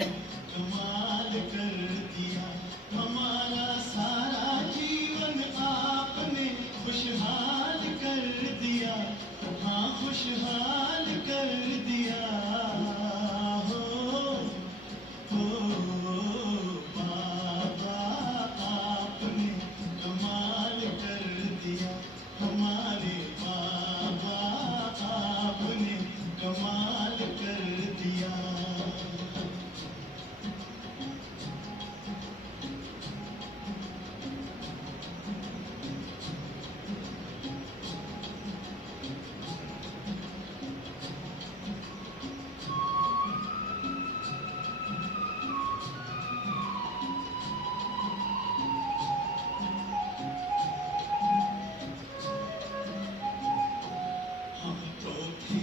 कमाल कर दिया। हमारा सारा जीवन आपने खुशहाल कर दिया। हाँ, खुशहाल कर दिया। हो बाबा, आपने कमाल कर दिया। हमारे बाबा, आपने कमाल कर दिया। हम तो थे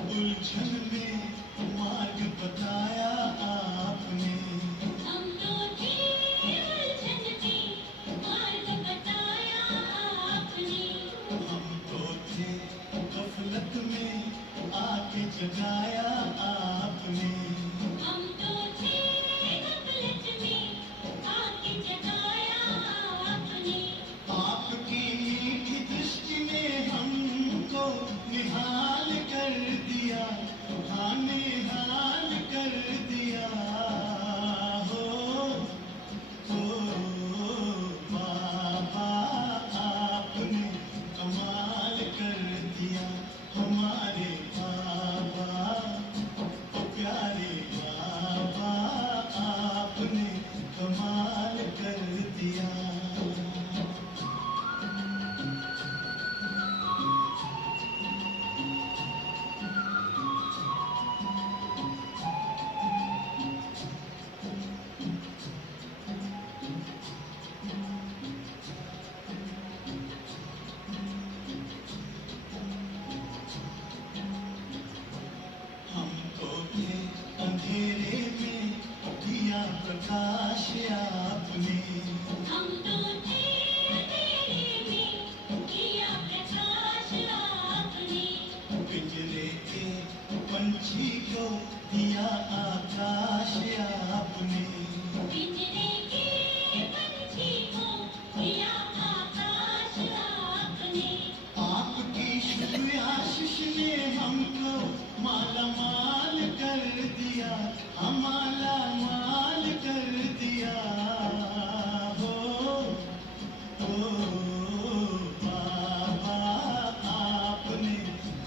उलझन में, मार्ग बताया आपने। हम तो थे उलझन में, मार्ग बताया आपने। हम तो थे गफलत में, आके जगाया आपने। हम तो थे गफलत में, आके जगाया आपने। आपकी मीठी दृष्टि ने हमको निहाल कर दिया। हाँ, निहाल कर दिया। हो बाबा, आपने कमाल कर दिया। हमारे बाबा, ओ प्यारे बाबा, आपने कमाल कर दिया। हम तो थे अंधेरे में, दिया प्रकाश आपने। हम तो थे अंधेरे में, किया प्रकाश आपने। पिंजरे के पंछी को दिया आकाश आपने। पिंजरे के पंछी को दिया आकाश आपने। आपकी शुभ आशीष ने हमको माला माल कर दिया। हम माला माल कर दिया। हो बाबा, आपने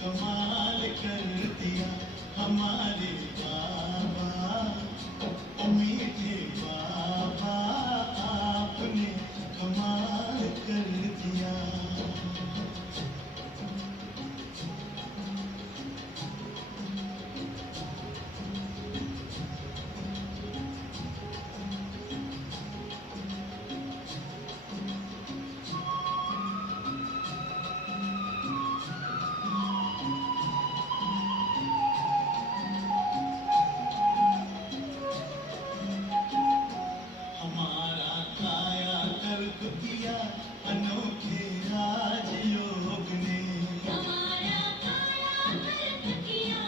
कमाल कर दिया। हमारे बाबा, ओ मीठे बाबा, आपने कमाल कर दिया। हमारा काया कल्प किया अनोखे राजयोग ने। हमारा काया कल्प किया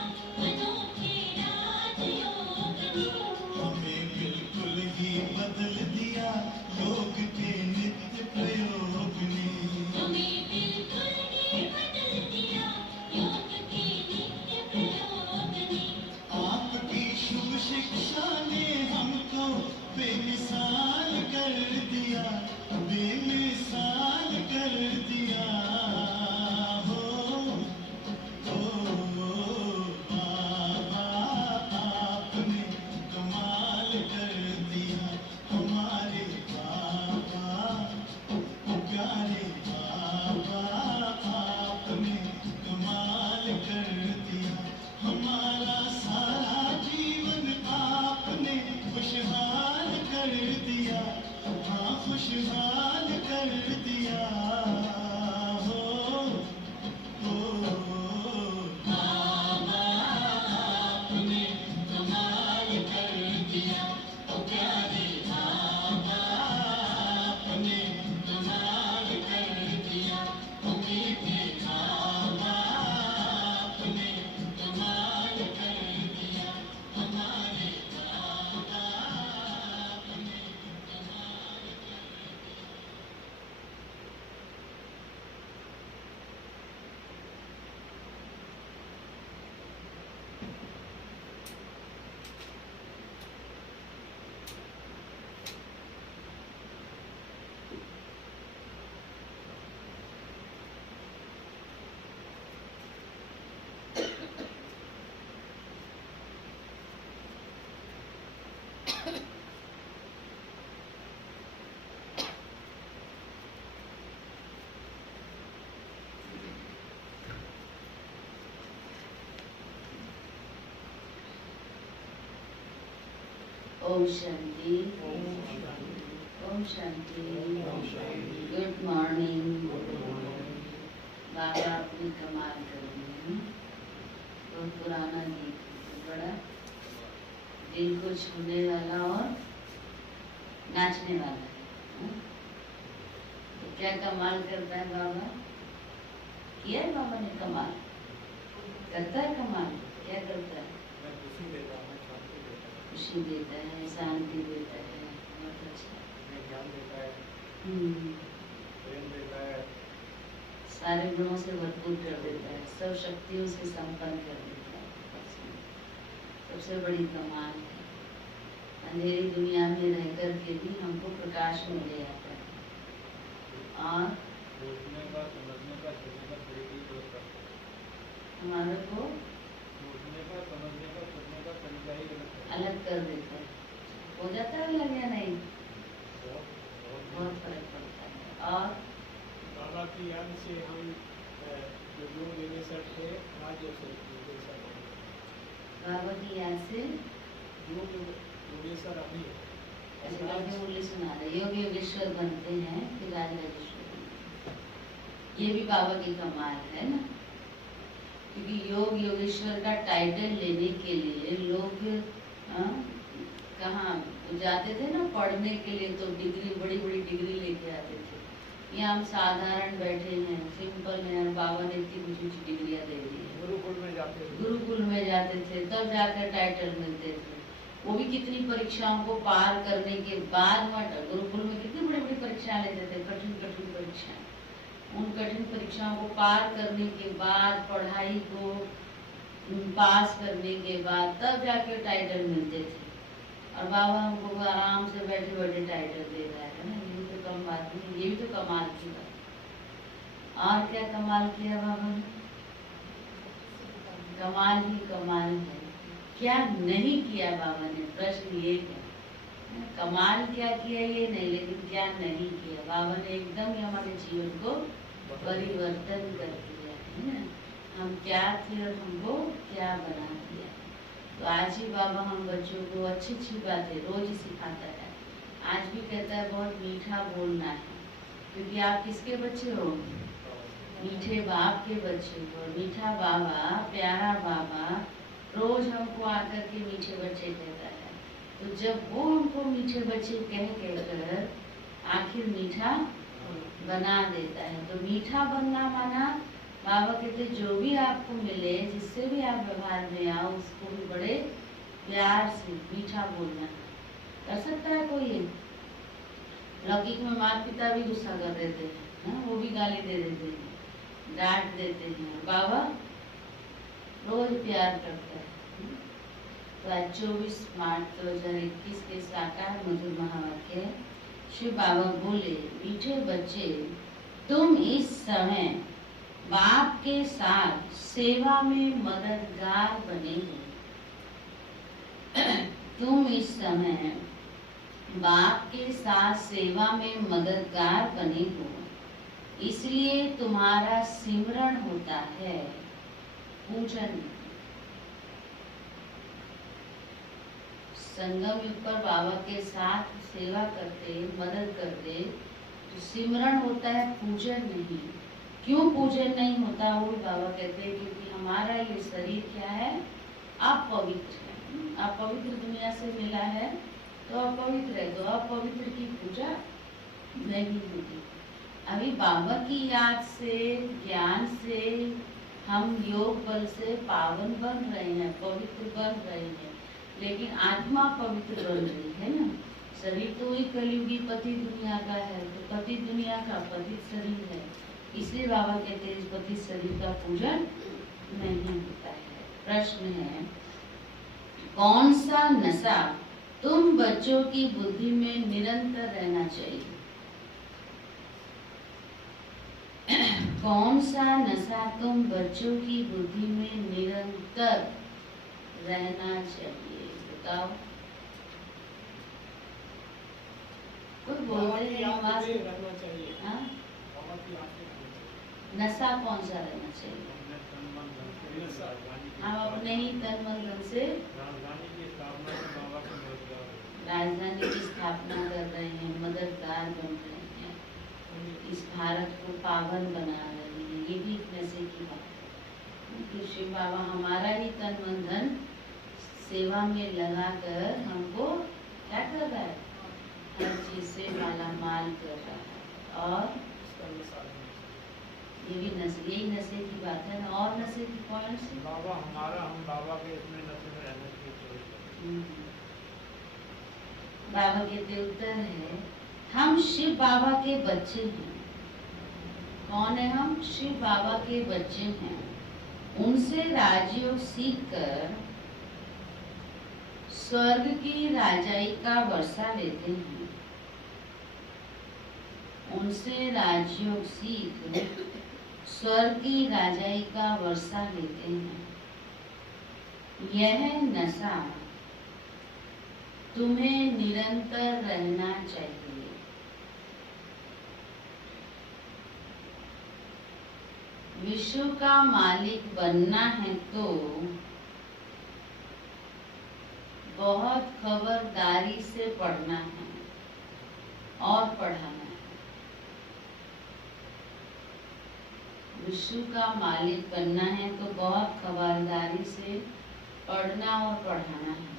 अनोखे राजयोग ने। हमें बिल्कुल ही बदल दिया योग के नित्य प्रयोग ने। हमें बिल्कुल ही बदल दिया योग के नित्य प्रयोग ने। आपकी शुभ शिक्षा ने हमको बेमिसाल कर दिया। बेमिसाल कर दिया। हो बाबा, आपने कमाल कर दिया। हमारे बाबा, ओ प्यारे बाबा, आपने कमाल कर दिया। हमारा सारा जीवन आपने खुशहाल कर दिया। हाँ, खुशहाल कर ओम शांति, ओम शांति। Good morning. बाबा अपनी कमाल कर रहे हैं। बहुत पुराना गीत है, बड़ा दिल को छूने वाला और नाचने वाला है। तो क्या कमाल करता है बाबा? किया है बाबा ने कमाल? करता है कमाल? क्या करता है? खुशी देता है, शांति देता है, बहुत अच्छा, ज्ञान देता है, प्रेम देता है, सारे गुणों से भरपूर कर देता है, सब शक्तियों से संपन्न कर देता है। सबसे बड़ी कमाल है। अंधेरी दुनिया में रह कर के भी हमको प्रकाश में ले आता है और सोचने का, समझने का, सोचने का तरीके ही गलत है। हमारे को सोचने का, समझने का, सोचने का तरीका ही गलत है। अलग कर देता है। हो जाता है अलग या नहीं? बहुत फर्क पड़ता है। और बाबा की याद से हम जो योग निवेशक थे, आज निवेशक हैं। बाबा की याद से योग निवेशक अभी है। ऐसे करके मुरली सुना रहे, योग योगेश्वर बनते हैं फिर राज राजेश्वर बनते हैं। ये भी बाबा की कमाल है ना, क्योंकि योग योगेश्वर का टाइटल लेने के लिए लोग कहाँ जाते थे ना पढ़ने के लिए, तो डिग्री, बड़ी बड़ी डिग्री लेके आते थे। यहाँ हम साधारण बैठे हैं, सिंपल हैं, बाबा ने इतनी कुछ कुछ डिग्रियाँ दे दी है। गुरुकुल में जाते थे, गुरुकुल में जाते थे, तब जाकर टाइटल मिलते थे। वो भी कितनी परीक्षाओं को पार करने के बाद गुरुकुल में कितनी बड़ी बड़ी परीक्षाएं लेते थे, कठिन कठिन परीक्षाएं। उन कठिन परीक्षाओं को पार करने के बाद, पढ़ाई को पास करने के बाद, तब जाके टाइटल मिलते थे। और बाबा हमको आराम से बैठे बैठे टाइटल दे रहा है ना, ये तो कम बात नहीं, ये भी तो कमाल की बात। और क्या कमाल किया बाबा ने? कमाल ही कमाल है। क्या नहीं किया बाबा ने? प्रश्न ये है, कमाल क्या किया ये नहीं, लेकिन क्या नहीं किया। बाबा ने एकदम ही हमारे जीवन को परिवर्तन कर दिया है ना। हम क्या थे और हमको क्या बना दिया। तो आज ही बाबा हम बच्चों को अच्छी अच्छी बातें रोज सिखाता है। आज भी कहता है बहुत मीठा बोलना है, क्योंकि आप किसके बच्चे हो? मीठे बाप के बच्चे हो। मीठा बाबा, प्यारा बाबा रोज हमको आकर के मीठे बच्चे कहता है। तो जब वो हमको मीठे बच्चे कहकर आखिर मीठा बना देता है, तो मीठा बनना माना बाबा कहते जो भी आपको मिले, जिससे भी आप व्यवहार में आओ, उसको भी बड़े प्यार से मीठा बोलना। कर सकता है कोई? लौकिक में माता पिता भी गुस्सा कर देते हैं, वो भी गाली दे देते हैं, डांट देते हैं। बाबा रोज प्यार करता है। तो आज 24 मार्च 2021 के साकार मधुर महावाक्य श्री बाबा बोले, मीठे बच्चे तुम इस समय बाप के साथ सेवा में मददगार बने हो। तुम इस समय बाप के साथ सेवा में मददगार बने हो, इसलिए तुम्हारा सिमरण होता है, पूजन। संगम युग पर बाबा के साथ सेवा करते, मदद करते, तो सिमरण होता है, पूजन नहीं। क्यों पूजन नहीं होता? वो बाबा कहते हैं क्योंकि हमारा ये शरीर क्या है? अपवित्र है। अपवित्र दुनिया से मिला है तो अपवित्र है, तो अपवित्र की पूजा नहीं होती। अभी बाबा की याद से, ज्ञान से हम योग बल से पावन बन रहे हैं, पवित्र बन रहे हैं, लेकिन आत्मा पवित्र बन रही है ना। शरीर तो वही कलयुगी पति दुनिया का है, तो पति दुनिया का पतित शरीर है, इसलिए बाबा कहते हैं इस पतित शरीर का पूजन नहीं होता है। प्रश्न है, कौन सा नशा तुम बच्चों की बुद्धि में निरंतर रहना चाहिए? कौन सा नशा तुम बच्चों की बुद्धि में निरंतर रहना चाहिए? बताओ। कोई बोलते नहीं आवाज रहना चाहिए। हाँ? बाबा की याद से नशा कौन सा रहना चाहिए? हम अपने ही तन मन धन से राजधानी की स्थापना में बाबा की मददगार भारत को पावन बना रही है, ये भी एक नशे की बात है। तो शिव बाबा हमारा ही तन मन धन सेवा में लगाकर हमको क्या कर रहा है, हर चीज से माला माल कर रहा है। और ये भी नशे, यही नशे की बात है ना। और नशे की पॉइंट्स बाबा हमारा, हम बाबा के इसमें नशे में रहने की बाबा कहते उत्तर है, हम शिव बाबा के बच्चे हैं। कौन है हम? शिव बाबा के बच्चे हैं। उनसे राजयोग सीख कर स्वर्ग की राजाई का वर्षा लेते हैं। उनसे राजयोग सीख स्वर्ग की राजाई का वर्षा लेते हैं। यह नशा तुम्हें निरंतर रहना चाहिए। विश्व का मालिक बनना है तो बहुत खबरदारी से पढ़ना है और पढ़ाना है। विश्व का मालिक बनना है तो बहुत खबरदारी से पढ़ना और पढ़ाना है।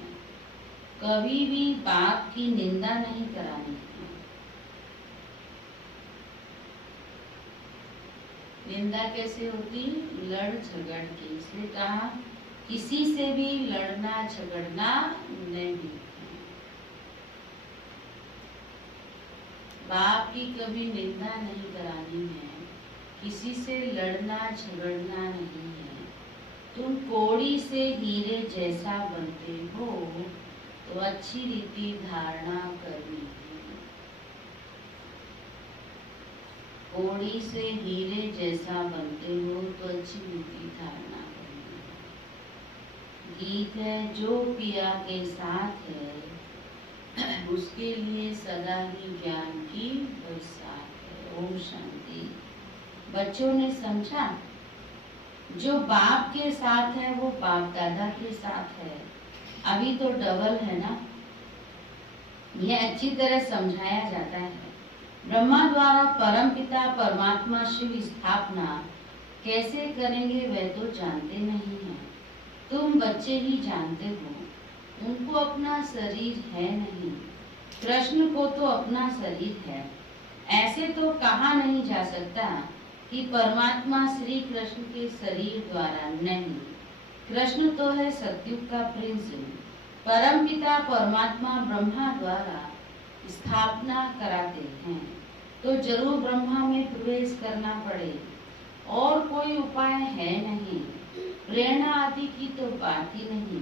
कभी भी बाप की निंदा नहीं करानी है। निंदा कैसे होती? लड़ झगड़ के। इसलिए कहा किसी से भी लड़ना झगड़ना नहीं है। बाप की कभी निंदा नहीं करानी है, किसी से लड़ना झगड़ना नहीं है। तुम कौड़ी से हीरे जैसा बनते हो तो अच्छी रीति धारणा करनी है। कौड़ी से हीरे जैसा बनते हो तो अच्छी रीति धारणा करनी है। गीत है, जो पिया के साथ है उसके लिए सदा ही ज्ञान की बरसात है। ओम शांति। बच्चों ने समझा, जो बाप के साथ है वो बाप दादा के साथ है। अभी तो डबल है ना, यह अच्छी तरह समझाया जाता है। ब्रह्मा द्वारा परमपिता परमात्मा शिव स्थापना कैसे करेंगे वह तो जानते नहीं है। तुम बच्चे ही जानते हो। उनको अपना शरीर है नहीं, कृष्ण को तो अपना शरीर है। ऐसे तो कहा नहीं जा सकता कि परमात्मा श्री कृष्ण के शरीर द्वारा नहीं। कृष्ण तो है सतयुग का प्रिंस। परमपिता परमात्मा ब्रह्मा द्वारा स्थापना कराते हैं तो जरूर ब्रह्मा में प्रवेश करना पड़े, और कोई उपाय है नहीं। प्रेरणा आदि की तो बात ही नहीं।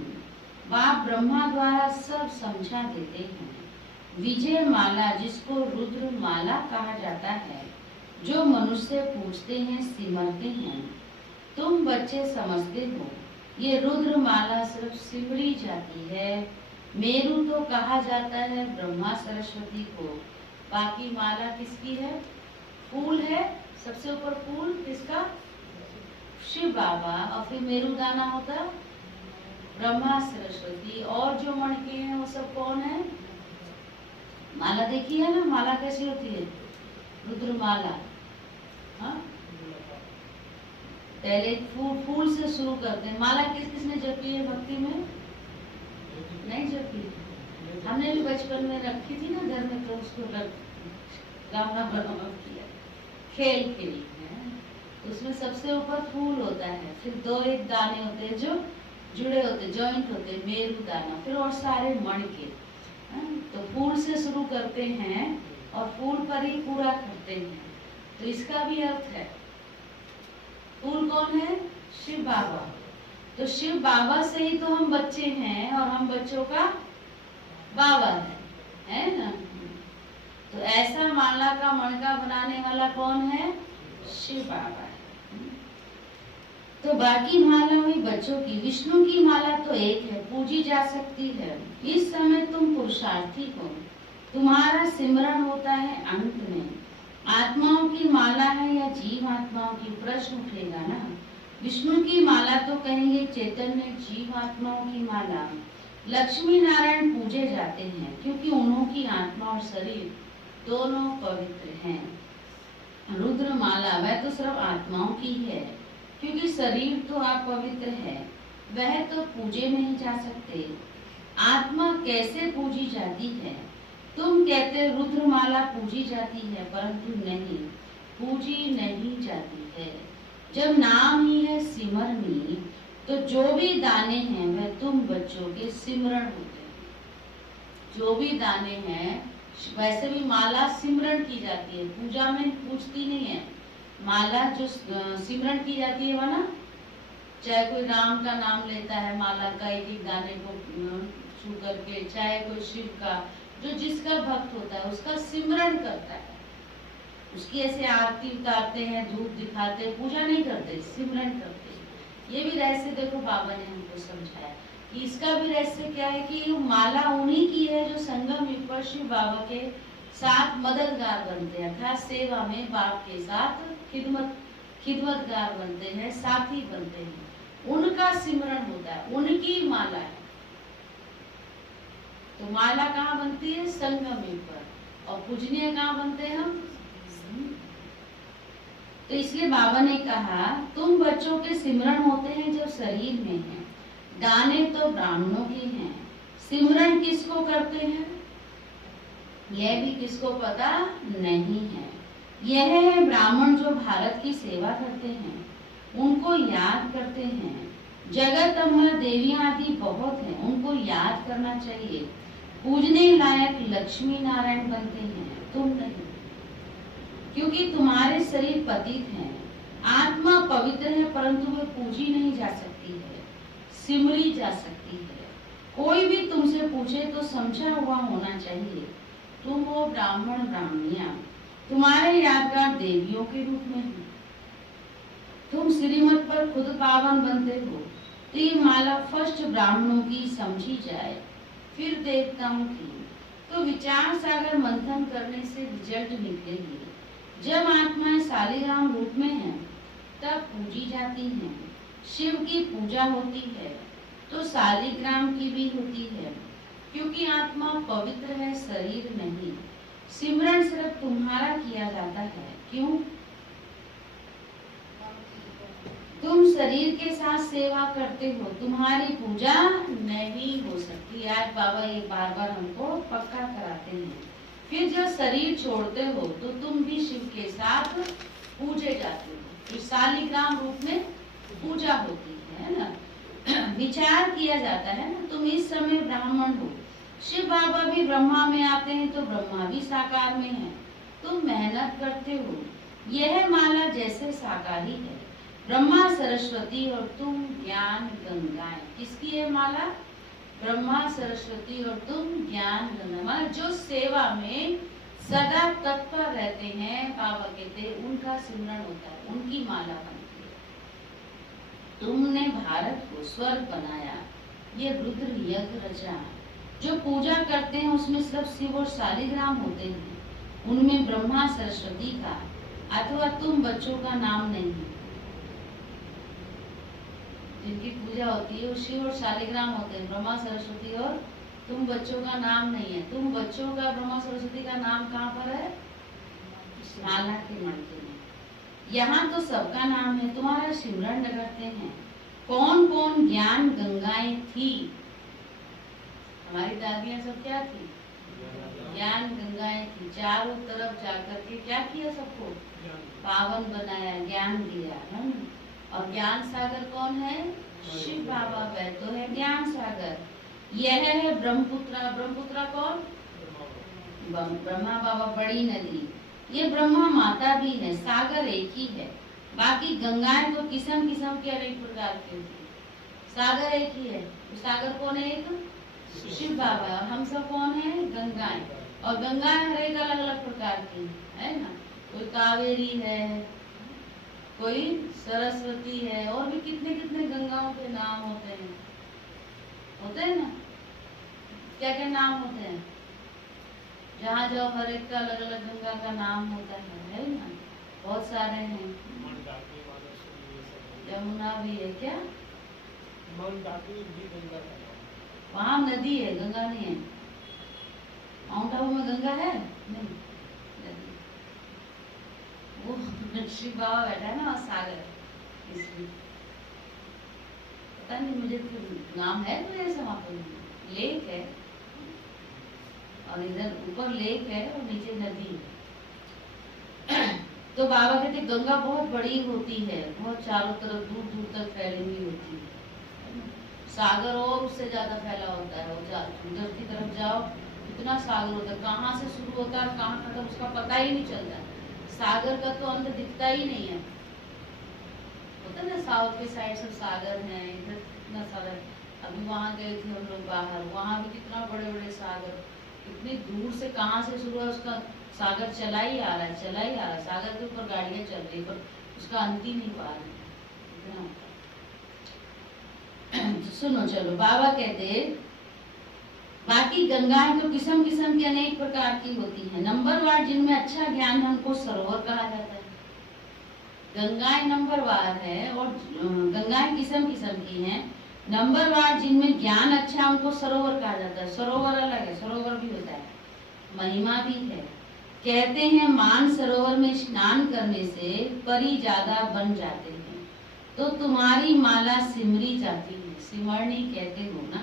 बाप ब्रह्मा द्वारा सब समझा देते हैं। विजय माला, जिसको रुद्र माला कहा जाता है, जो मनुष्य पूछते हैं सिमरते हैं। तुम बच्चे समझते हो ये रुद्र माला सिर्फ सिमरी जाती है। मेरू तो कहा जाता है ब्रह्मा सरस्वती को। बाकी माला किसकी है? फूल है, सबसे ऊपर फूल किसका? शिव बाबा। और फिर मेरू दाना होता ब्रह्मा सरस्वती। और जो मणके हैं वो सब कौन है? माला देखी है ना, माला कैसी होती है? रुद्र माला। हाँ, पहले फूल से शुरू करते हैं। माला किस किसने जपी है भक्ति में? नहीं जपी। हमने भी बचपन में रखी थी ना घर में, तो उसको राम राम किया, खेल खेल है। उसमें सबसे ऊपर फूल होता है, फिर दो एक दाने होते हैं जो जुड़े होते, जॉइंट होते, मेरू दाना, फिर और सारे मणके। तो फूल से शुरू करते हैं और फूल पर ही पूरा करते हैं। तो इसका भी अर्थ है, फूल कौन है? शिव बाबा। तो शिव बाबा से ही तो हम बच्चे हैं और हम बच्चों का बाबा है ना। तो ऐसा माला का मणका बनाने वाला कौन है? शिव बाबा है। तो बाकी माला हुई बच्चों की। विष्णु की माला तो एक है, पूजी जा सकती है। इस समय तुम पुरुषार्थी हो, तुम्हारा सिमरण होता है अंत में। आत्माओं की माला है या जीव आत्माओं की, प्रश्न उठेगा ना। विष्णु की माला तो कहेंगे चैतन्य, जीव आत्माओं की माला लक्ष्मी नारायण पूजे जाते हैं, क्योंकि उन्हों की आत्मा और शरीर दोनों पवित्र हैं। रुद्रमाला वह तो सिर्फ आत्माओं की है, क्योंकि शरीर तो आप पवित्र है, वह तो पूजे नहीं जा सकते। आत्मा कैसे पूजी जाती है? तुम कहते रुद्रमाला पूजी जाती है, परंतु नहीं, पूजी नहीं जाती है। जब नाम ही है सिमरनी, तो जो भी दाने हैं वह तुम बच्चों के सिमरण होते हैं। जो भी दाने हैं, वैसे भी माला सिमरण की जाती है, पूजा में पूजती नहीं है। माला जो सिमरण की जाती है वह ना, चाहे कोई राम का नाम लेता है माला का एक एक दाने को छू करके, चाहे कोई शिव का, जो जिसका भक्त होता है उसका सिमरण करता है, उसकी ऐसे आरती उतारते हैं, धूप दिखाते हैं, पूजा नहीं करते, सिमरन करते हैं। ये भी रहस्य देखो बाबा ने हमको समझाया कि इसका भी रहस्य क्या है कि माला उन्हीं की है जो संगम युग पर शिव बाबा के साथ मददगार बनते हैं, अर्थात सेवा में बाप के साथ खिदमतगार बनते हैं, साथी बनते हैं, उनका सिमरन होता है, उनकी माला है। तो माला कहाँ बनती है? संगम युग पर। और पूजनीय कहाँ बनते हैं हम? तो इसलिए बाबा ने कहा तुम बच्चों के सिमरन होते हैं जो शरीर में हैं, दाने तो ब्राह्मणों के हैं। सिमरन किसको करते हैं यह भी किसको पता नहीं है। यह है ब्राह्मण जो भारत की सेवा करते हैं, उनको याद करते हैं। जगत अम्मा देवियां आदि बहुत हैं, उनको याद करना चाहिए। पूजने लायक लक्ष्मी नारायण बनते हैं, तुम नहीं, क्योंकि तुम्हारे शरीर पतित हैं। आत्मा पवित्र है, परंतु वह पूजी नहीं जा सकती है, सिमरी जा सकती है। कोई भी तुमसे पूछे तो समझा हुआ होना चाहिए, तुम हो ब्राह्मण ब्राह्मणियां, तुम्हारे यादगार देवियों के रूप में हो। तुम श्रीमत पर खुद पावन बनते हो, तो ये माला फर्स्ट ब्राह्मणों की समझी जाए, फिर देवताओं की। तो विचार सागर मंथन करने से रिजल्ट निकलेगी। जब आत्माएं शालिग्राम रूप में हैं, तब पूजी जाती हैं। शिव की पूजा होती है तो शालिग्राम की भी होती है, क्योंकि आत्मा पवित्र है, शरीर नहीं। सिमरन सिर्फ तुम्हारा किया जाता है। क्यों? तुम शरीर के साथ सेवा करते हो, तुम्हारी पूजा नहीं हो सकती। आज बाबा ये बार बार हमको पक्का कराते हैं। फिर जब शरीर छोड़ते हो तो तुम भी शिव के साथ पूजे जाते हो, तो शालिग्राम रूप में पूजा होती है ना। विचार किया जाता है ना, तुम इस समय ब्राह्मण हो, शिव बाबा भी ब्रह्मा में आते हैं तो ब्रह्मा भी साकार में है। तुम मेहनत करते हो, यह माला जैसे साकारी है। ब्रह्मा सरस्वती और तुम ज्ञान गंगाएं। किसकी है माला? ब्रह्मा सरस्वती और तुम ज्ञान गंगा, जो सेवा में सदा तत्पर रहते हैं, बाबा कहते उनका सिमरन होता है, उनकी माला बनती है। तुमने भारत को स्वर्ग बनाया, ये रुद्र यज्ञ रचा। जो पूजा करते हैं उसमें सब शिव और शालिग्राम होते हैं, उनमें ब्रह्मा सरस्वती का अथवा तुम बच्चों का नाम नहीं है। जिनकी पूजा होती है वो शिव और शालिग्राम होते हैं, ब्रह्मा सरस्वती और तुम बच्चों का नाम नहीं है। तुम बच्चों का ब्रह्मा सरस्वती का नाम कहाँ पर है? माला के मंत्र में। यहाँ तो सबका नाम है, तुम्हारा सिमरन करते हैं। कौन कौन ज्ञान गंगाएं थी? हमारी दादियां सब क्या थी? ज्ञान गंगाएं थी। चारों तरफ जाकर के क्या किया? सबको पावन बनाया, ज्ञान दिया, है ना। और ज्ञान सागर कौन है? शिव बाबा, वह तो है ज्ञान सागर। यह है ब्रह्मपुत्रा। ब्रह्मपुत्रा कौन? ब्रह्मा बाबा, बड़ी नदी। ये ब्रह्मा माता भी है, सागर एक ही है। बाकी गंगाएं तो किस्म किस्म के अनेक प्रकार की होती है, सागर एक ही है। तो सागर कौन है? एक शिव बाबा। और हम सब कौन है? गंगाएं। और गंगाएं हर एक अलग अलग प्रकार की है ना। कोई कावेरी है, कोई सरस्वती है, और भी कितने कितने गंगाओं के नाम होते हैं ना। क्या क्या नाम होते हैं? जहाँ जाओ हर एक का अलग अलग गंगा का नाम होता है ना। बहुत सारे हैं। यमुना भी है क्या? वहाँ नदी है, गंगा नहीं है। माउंट आबू में गंगा है नहीं, नदी। वो शिव बाबा बैठा है ना और सागर, इसलिए पता नहीं मुझे तो नाम है तो ऐसा वहाँ पर लेक है और इधर ऊपर लेक है और नीचे नदी है। तो बाबा कहते गंगा बहुत बड़ी होती है, बहुत चारों तरफ दूर दूर तक फैली हुई होती है। सागर और उससे ज्यादा फैला होता है, उधर की तरफ जाओ इतना सागर होता है, कहाँ से शुरू होता है कहाँ खत्म उसका पता ही नहीं चलता। सागर का तो अंत दिखता ही नहीं है। होता है ना साउथ के साइड सब सागर है, इधर कितना सारा। अभी वहाँ गए थे हम लोग बाहर, वहाँ भी कितना बड़े बड़े सागर, इतनी दूर से कहाँ से शुरू है उसका सागर चला ही आ रहा है, चला ही आ रहा है। सागर के ऊपर गाड़ियाँ चल रही पर उसका अंत ही नहीं पा रहे। सुनो चलो, बाबा कहते बाकी गंगाएं तो किस्म किस्म की अनेक प्रकार की होती हैं। नंबरवार जिनमें अच्छा ज्ञान है उनको सरोवर कहा जाता है। गंगाएं नंबरवार है और गंगाएं किस्म किस्म की हैं। नंबरवार जिनमें ज्ञान अच्छा है उनको सरोवर कहा जाता है। सरोवर अलग है, सरोवर भी होता है, महिमा भी है। कहते हैं मान सरोवर में स्नान करने से परी ज्यादा बन जाते हैं, तो तुम्हारी माला सिमरी जाती है। सिमरनी कहते हो ना,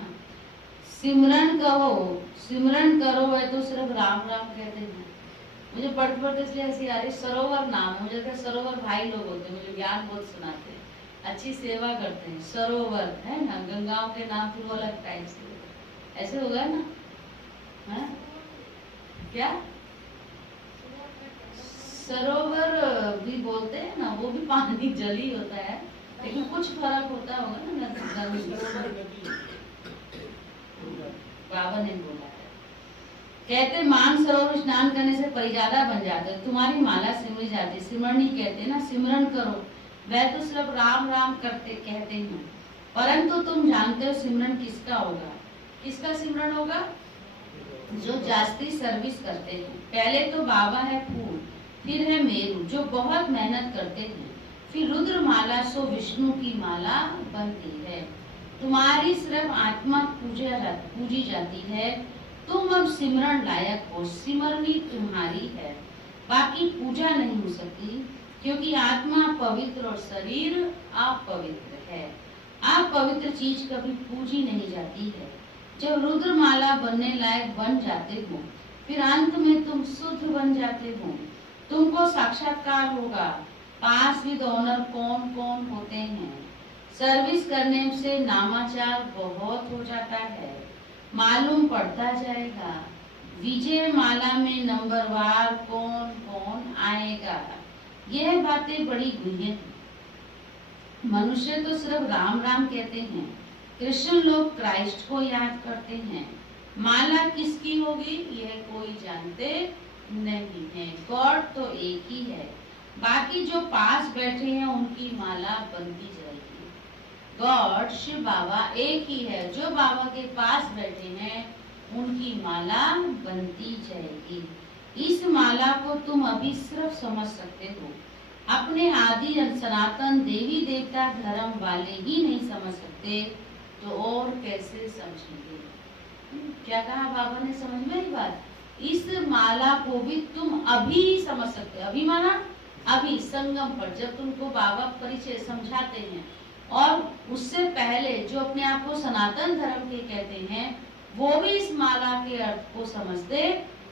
सिमरन कहो, सिमरन करो है तो सिर्फ राम राम कहते हैं। मुझे पढ़ते पढ़ते इसलिए ऐसी आ रही, सरोवर नाम है, मुझे लगता है सरोवर भाई लोग होते हैं, मुझे ज्ञान बहुत सुनाते हैं, अच्छी सेवा करते हैं। सरोवर है ना, गंगाओं के नाम फिर वो अलग टाइप से ऐसे होगा ना, है क्या सरोवर भी बोलते हैं ना, वो भी पानी जल ही होता है, लेकिन कुछ फर्क होता होगा ना। बाबा ने बोला है, कहते मान सरोवर स्नान करने से परिजादा बन जाते, तुम्हारी माला सिमरी जाती। सिमरनी कहते ना, सिमरन करो, वह तो सिर्फ राम राम करते कहते हैं, परंतु तुम जानते हो सिमरन किसका होगा। किसका सिमरन होगा? जो जास्ती सर्विस करते हैं। पहले तो बाबा है फूल, फिर है मेरू जो बहुत मेहनत करते हैं, फिर रुद्र माला सो विष्णु की माला बनती है। तुम्हारी सिर्फ आत्मा पूजी जाती है, तुम अब सिमरन लायक हो, सिमरनी तुम्हारी है, बाकी पूजा नहीं हो सकती, क्योंकि आत्मा पवित्र और शरीर अपवित्र है। अपवित्र चीज कभी पूजी नहीं जाती है। जब रुद्र माला बनने लायक बन जाते हो, फिर अंत में तुम शुद्ध बन जाते हो, तुमको साक्षात्कार होगा पास विद ऑनर कौन कौन होते हैं। सर्विस करने से नामाचार बहुत हो जाता है, मालूम पड़ता जाएगा। विजय माला में नंबरवार कौन कौन आएगा। यह बातें बड़ी गुह्य हैं। मनुष्य तो सिर्फ राम राम कहते हैं, कृष्ण लोग क्राइस्ट को याद करते हैं। माला किसकी होगी यह कोई जानते नहीं है। गॉड तो एक ही है, बाकी जो पास बैठे हैं उनकी माला बनती जाएगी। गॉड शिव बाबा एक ही है, जो बाबा के पास बैठे हैं उनकी माला बनती जाएगी। इस माला को तुम अभी सिर्फ समझ सकते हो, अपने आदि सनातन देवी देवता धर्म वाले ही नहीं समझ सकते, तो और कैसे समझेंगे। क्या कहा बाबा ने समझ में आई बात। इस माला को भी तुम अभी समझ सकते हो। अभी माना अभी संगम पर, जब तुमको बाबा परिचय समझाते हैं, और उससे पहले जो अपने आप को सनातन धर्म के कहते हैं वो भी इस माला के अर्थ को समझते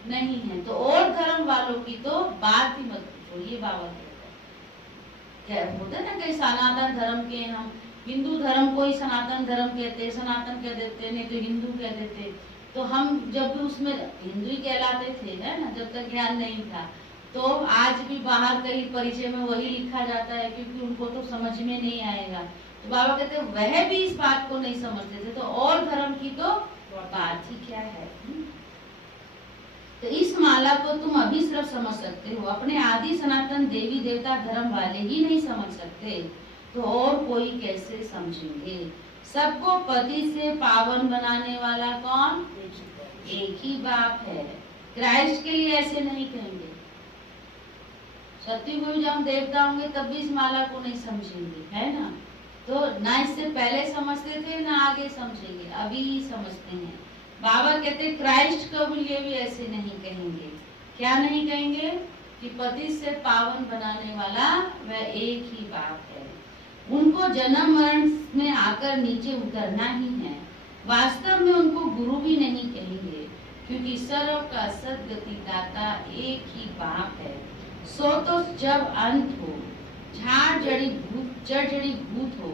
नहीं है, तो और धर्म वालों की तो बात ही मत पूछो। ये बाबा कहते हैं, क्या होता है ना, कई सनातन धर्म के, हम हिंदू धर्म को ही सनातन धर्म कहते, सनातन कह देते, नहीं तो हिंदू कह देते। तो हम जब भी उसमें हिंदू ही कहलाते थे, है ना, जब तक ज्ञान नहीं था। तो आज भी बाहर कहीं परिचय में वही लिखा जाता है, क्योंकि उनको तो समझ में नहीं आएगा। तो बाबा कहते हैं वह भी इस बात को नहीं समझते थे, तो और धर्म की तो बात ही क्या है। तो इस माला को तुम अभी सिर्फ समझ सकते हो, अपने आदि सनातन देवी देवता धर्म वाले ही नहीं समझ सकते, तो और कोई कैसे समझेंगे। सबको पति से पावन बनाने वाला कौन? एक ही बाप है। क्राइस्ट के लिए ऐसे नहीं कहेंगे। सत्युग में जब हम देवता होंगे तब भी इस माला को नहीं समझेंगे, है ना। तो ना इससे पहले समझते थे ना आगे समझेंगे, अभी ही समझते हैं। बाबा कहते क्राइस्ट के लिए भी ऐसे नहीं कहेंगे। क्या नहीं कहेंगे? कि पति से पावन बनाने वाला वह एक ही बाप है। उनको जन्म मरण में आकर नीचे उतरना ही है। वास्तव में उनको गुरु भी नहीं कहेंगे, क्योंकि सर्व का सद्गति दाता एक ही बाप है। सो तो जब अंत हो, जड़ जड़ी भूत हो,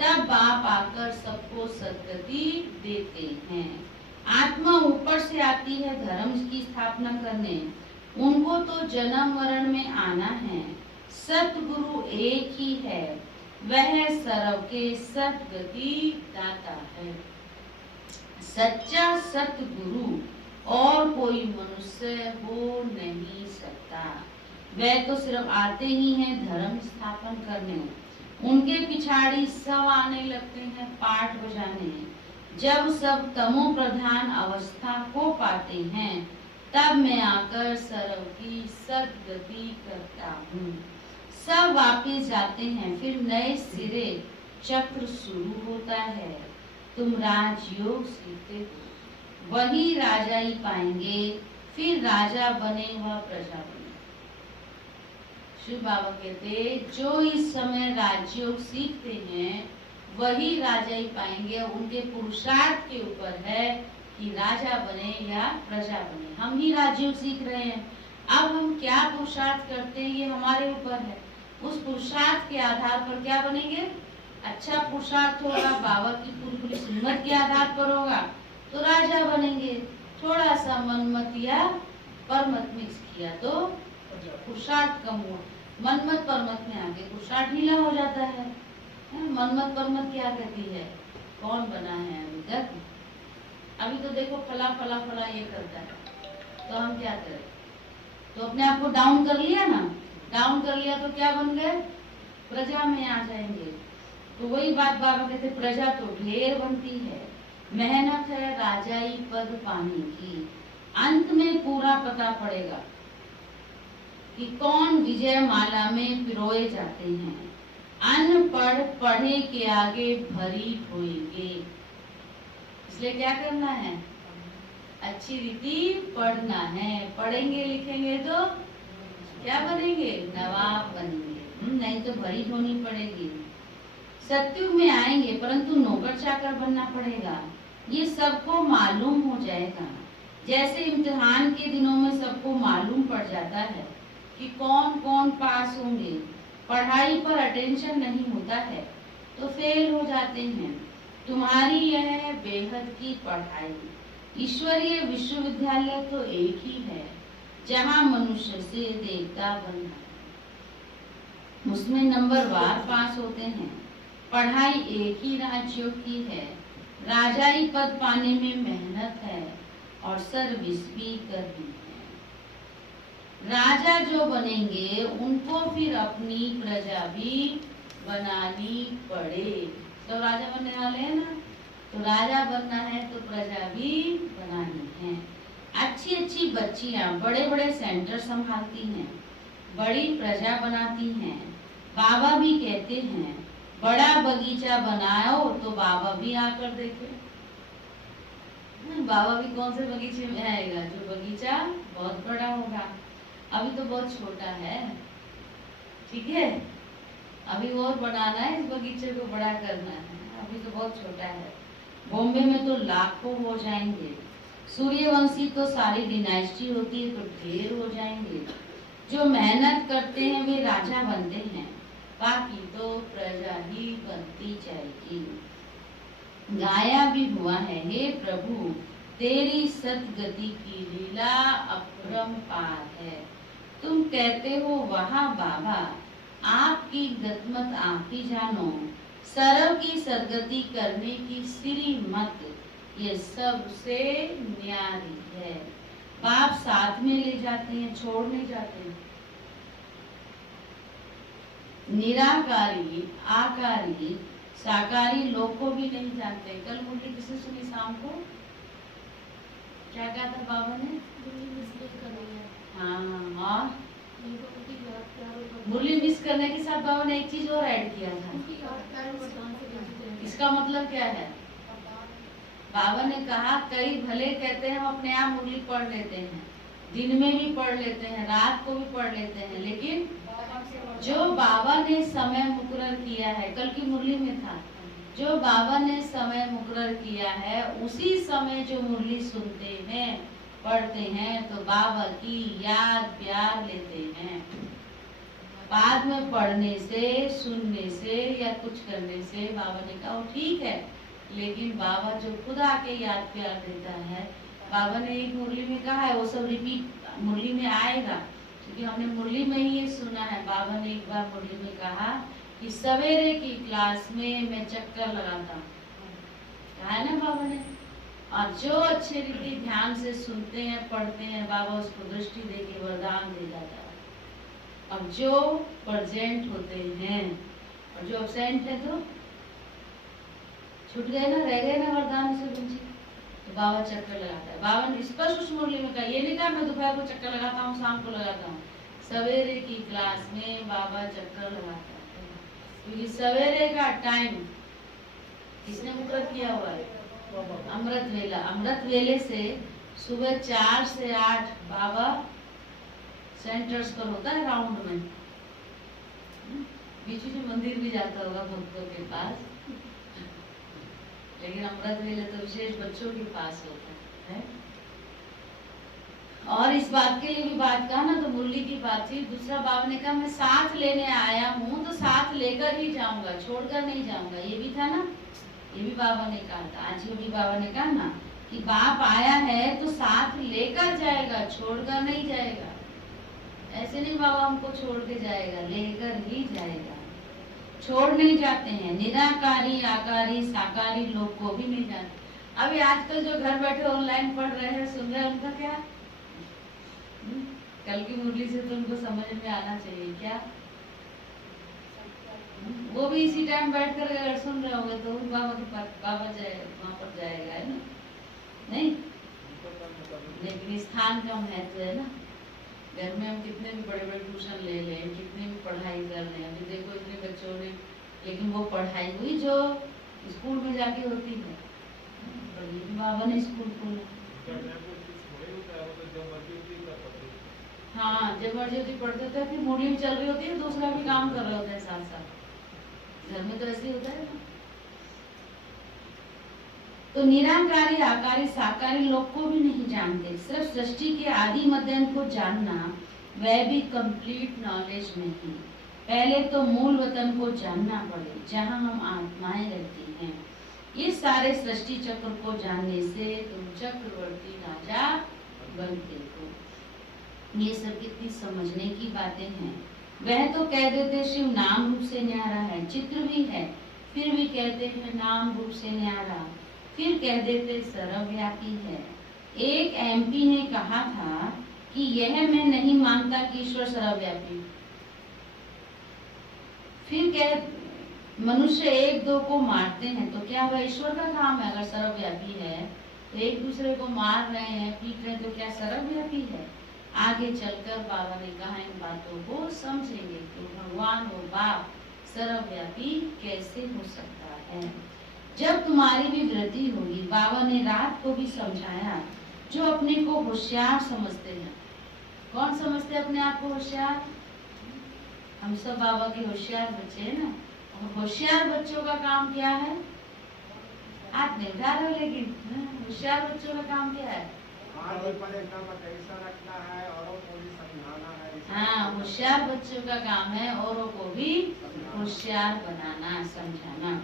तब बाप आकर सबको सद्गति देते हैं। आत्मा ऊपर से आती है धर्म की स्थापना करने, उनको तो जन्म मरण में आना है। सतगुरु एक ही है, वह सर्व के सद्गति दाता है। सच्चा सतगुरु और कोई मनुष्य हो नहीं सकता। वह तो सिर्फ आते ही हैं धर्म स्थापन करने। उनके पिछाड़ी सब आने लगते हैं पाठ बजाने। जब सब तमो प्रधान अवस्था को पाते हैं, तब मैं आकर सर्व की सद्गति करता हूँ। सब वापिस जाते हैं, फिर नए सिरे चक्र शुरू होता है। तुम राजयोग सीखते हो, वही राजा ही पाएंगे, फिर राजा बने व प्रजा बने। शिव बाबा कहते जो इस समय राजयोग सीखते हैं वही राजा ही पाएंगे। उनके पुरुषार्थ के ऊपर है कि राजा बने या प्रजा बने। हम ही राजयोग सीख रहे हैं, अब हम क्या पुरुषार्थ करते हैं ये हमारे ऊपर है। उस पुरुषार्थ के आधार पर क्या बनेंगे? अच्छा पुरुषार्थ होगा, बाबा की पूरी सुन्नत के आधार पर होगा तो राजा बनेंगे। थोड़ा सा मनमत या परमत मिक्स किया तो पुरुषार्थ कम हुआ। मनमत परमत में आके पुरुषार्थ ढीला हो जाता है। मनमत परमत क्या कहती है? कौन बना है अभी तक? अभी तो देखो फला फला फला ये करता है, तो हम क्या करें? तो अपने आप को डाउन कर लिया ना, डाउन कर लिया तो क्या बन गए? प्रजा में आ जाएंगे। तो वही बात बाबा कहते प्रजा तो ढेर बनती है, मेहनत है राजाई पद पाने की। अंत में पूरा पता पड़ेगा कि कौन विजय माला में पिरोए जाते हैं। अनपढ़ पढ़े के आगे भरी होएंगे। इसलिए क्या करना है? अच्छी रीति पढ़ना है। पढ़ेंगे लिखेंगे तो क्या बनेंगे? नवाब बनेंगे। नहीं तो भरी होनी पड़ेगी। सत्युग में आएंगे परंतु नौकर चाकर बनना पड़ेगा, ये सबको मालूम हो जाएगा। जैसे इम्तिहान के दिनों में सबको मालूम पड़ जाता है कि कौन कौन पास होंगे, पढ़ाई पर अटेंशन नहीं होता है तो फेल हो जाते हैं। तुम्हारी यह बेहद की पढ़ाई, ईश्वरीय विश्वविद्यालय तो एक ही है जहाँ मनुष्य से देवता बनना है। उसमें नंबरवार पास होते हैं। पढ़ाई एक ही राज्यों की है। राजाई पद पाने में मेहनत है और सर्विस भी करनी है। राजा जो बनेंगे उनको फिर अपनी प्रजा भी बनानी पड़े। तो राजा बनने वाले हैं ना, तो राजा बनना है तो प्रजा भी बनानी है। अच्छी अच्छी बच्चियां बड़े बड़े सेंटर संभालती हैं, बड़ी प्रजा बनाती हैं। बाबा भी कहते हैं बड़ा बगीचा बनाओ तो बाबा भी आकर देखे। बाबा भी कौन से बगीचे में आएगा? जो बगीचा बहुत बड़ा होगा। अभी तो बहुत छोटा है, ठीक है, अभी और बनाना है, इस बगीचे को बड़ा करना है। अभी तो बहुत छोटा है। बॉम्बे में तो लाखों हो जाएंगे। सूर्यवंशी तो सारी डिनाइस्टी होती है तो ढेर हो जाएंगे। जो मेहनत करते हैं वे राजा बनते हैं, बाकी तो प्रजा ही बनती जाएगी। गाया भी हुआ है, हे प्रभु तेरी सतगति की लीला अपरंपार है। तुम कहते हो वहाँ बाबा आपकी गतमत आप ही जानो। सरव की सदगति करने की सिरी मत ये सबसे न्यारी है। बाप साथ में ले जाते हैं, छोड़ नहीं जाते। निराकारी आकारी साकारी लोग को भी नहीं जानते। कल मुरली किसे सुनी शाम को? क्या कहा था बाबा ने? हाँ, और मुरली मिस करने के साथ बाबा ने एक चीज और ऐड किया था। इसका मतलब क्या है? बाबा ने कहा कई भले कहते हैं हम अपने आप मुरली पढ़ लेते हैं, दिन में भी पढ़ लेते हैं, रात को भी पढ़ लेते हैं, लेकिन जो बाबा ने समय मुकर्रर किया है, कल की मुरली में था, जो बाबा ने समय मुकर्रर किया है उसी समय जो मुरली सुनते हैं, पढ़ते हैं, तो बाबा की याद प्यार लेते हैं। बाद में पढ़ने से, सुनने से या कुछ करने से बाबा ने कहा वो ठीक है, लेकिन बाबा जो खुद आके याद प्यार देता है, बाबा ने एक मुरली में कहा है, वो सब रिपीट मुरली में आएगा, क्योंकि हमने मुरली में ही ये सुना है। बाबा ने एक बार मुरली में कहा कि सवेरे की क्लास में मैं चक्कर लगाता हूँ, कहा है ना बाबा ने। और जो अच्छे रीति ध्यान से सुनते हैं, पढ़ते हैं, बाबा उसको दृष्टि दे के वरदान दे जाता है। अब जो प्रेजेंट होते हैं और जो अब्सेंट है तो छूट गए ना, रह गए ना वरदान से वंचित, तो बाबा चक्कर लगाता है। बाबा ने स्पष्ट उस मुरली में कहा, ये नहीं कहा मैं दोपहर को चक्कर लगाता हूँ, शाम को लगाता हूँ। सवेरे की क्लास में बाबा चक्कर लगाता है, क्योंकि सवेरे का टाइम किसने मुकर्रर किया हुआ है? अमृत वेला। अमृत वेले से सुबह 4 से 8 बाबा सेंटर्स पर होता है, राउंड में। बीच में मंदिर भी जाता होगा भक्तों के पास, लेकिन अमृत वेले तो विशेष बच्चों के पास होता है। और इस बात के लिए भी बात कहा ना, तो मुरली की बात थी। दूसरा बाबा ने कहा मैं साथ लेने आया हूँ तो साथ लेकर ही जाऊंगा, छोड़कर नहीं जाऊंगा। ये भी था ना, ये भी बाबा ने कहा था। आज भी बाबा ने कहा ना कि बाप आया है तो साथ लेकर जाएगा, छोड़कर नहीं जाएगा। ऐसे नहीं बाबा हमको छोड़ के जाएगा, लेकर ही जाएगा। छोड़ नहीं जाते हैं। निराकारी, आकारी, साकारी लोग को भी नहीं जाते। अभी आजकल जो घर बैठे ऑनलाइन पढ़ रहे हैं, सुन रहे हैं, उनका क्या? कल की मुरली से तो उनको समझ में आना चाहिए क्या? वो भी इसी टाइम बैठकर अगर सुन रहे होंगे तो बाबा के पास, बाबा जाए वहां पर जाएगा, है ना? नहीं, लेकिन स्थान का महत्व है ना। घर में हम कितने भी बड़े बड़े ट्यूशन ले लें, कितनी भी पढ़ाई कर लें, अभी देखो इतने बच्चों ने, लेकिन वो पढ़ाई हुई जो स्कूल में जाके होती है। बाबा ने स्कूल खोला, हाँ, जब मर्जी होती पढ़ते थे, फिर मुरली भी चल रही होती है, दूसरा भी काम कर रहे होते हैं साथ साथ। घर में तो ऐसे ही होता है ना। तो निराकारी, आकारी, साकारी लोग को भी नहीं जानते। सिर्फ सृष्टि के आदि मध्य को जानना, वह भी कंप्लीट नॉलेज नहीं। पहले तो मूल वतन को जानना पड़े, जहाँ हम आत्माएं रहती हैं। ये सारे सृष्टि चक्र को जानने से तुम चक्रवर्ती राजा बनते हो। ये सब कितनी समझने की बातें हैं। वह तो कह देते शिव नाम रूप से न्यारा है, चित्र भी है, फिर भी कहते हैं नाम रूप से न्यारा, फिर कह देते सर्वव्यापी है। एक एमपी ने कहा था कि यह मैं नहीं मानता कि ईश्वर सर्वव्यापी। फिर कह मनुष्य एक दो को मारते हैं तो क्या वह ईश्वर का काम है? अगर सर्वव्यापी है तो एक दूसरे को मार रहे हैं, पीट रहे हैं, तो क्या सर्वव्यापी है? आगे चलकर बाबा ने कहा इन बातों को समझेंगे कि भगवान वो बाप सर्वव्यापी कैसे हो सकता है। जब तुम्हारी भी वृद्धि होगी, बाबा ने रात को भी समझाया, जो अपने को होशियार समझते हैं। कौन समझते हैं अपने आप को होशियार? हम सब बाबा के होशियार बच्चे हैं ना। और होशियार बच्चों का काम क्या है? हाथ नहीं उठा रहे, लेकिन होशियार बच्चों का काम क्या है? हाँ, होशियार बच्चों का काम है औरों को भी होशियार बनाना, समझाना।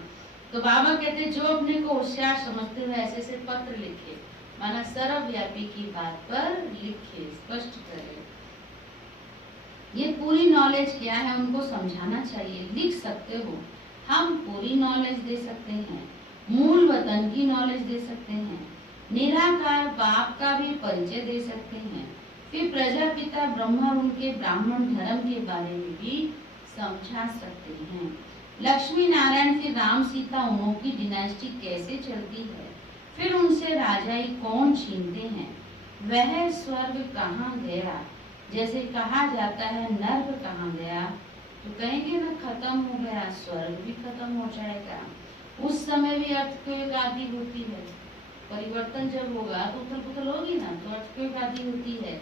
तो बाबा कहते जो अपने को होशियार समझते हुए ऐसे से पत्र लिखे, माना सर्वव्यापी की बात पर लिखे, स्पष्ट करे। ये पूरी नॉलेज क्या है उनको समझाना चाहिए। लिख सकते हो, हम पूरी नॉलेज दे सकते हैं, मूल वतन की नॉलेज दे सकते हैं, निराकार बाप का भी परिचय दे सकते हैं, फिर प्रजापिता ब्रह्मा और उनके ब्राह्मण धर्म के बारे में भी समझा सकते हैं। लक्ष्मी नारायण फिर राम सीता उनों की डिनास्टी कैसे चलती है, फिर उनसे राजाई कौन छीनते हैं, वह स्वर्ग कहाँ गया, जैसे कहा जाता है नर्क कहाँ गया, तो कहेंगे ना खत्म हो गया, स्वर्ग भी खत्म हो जाएगा। उस समय भी अर्थक्वेक आदि होती है। परिवर्तन जब होगा तो उथल पुथल होगी ना, तो अर्थक्वेक आदि होती है।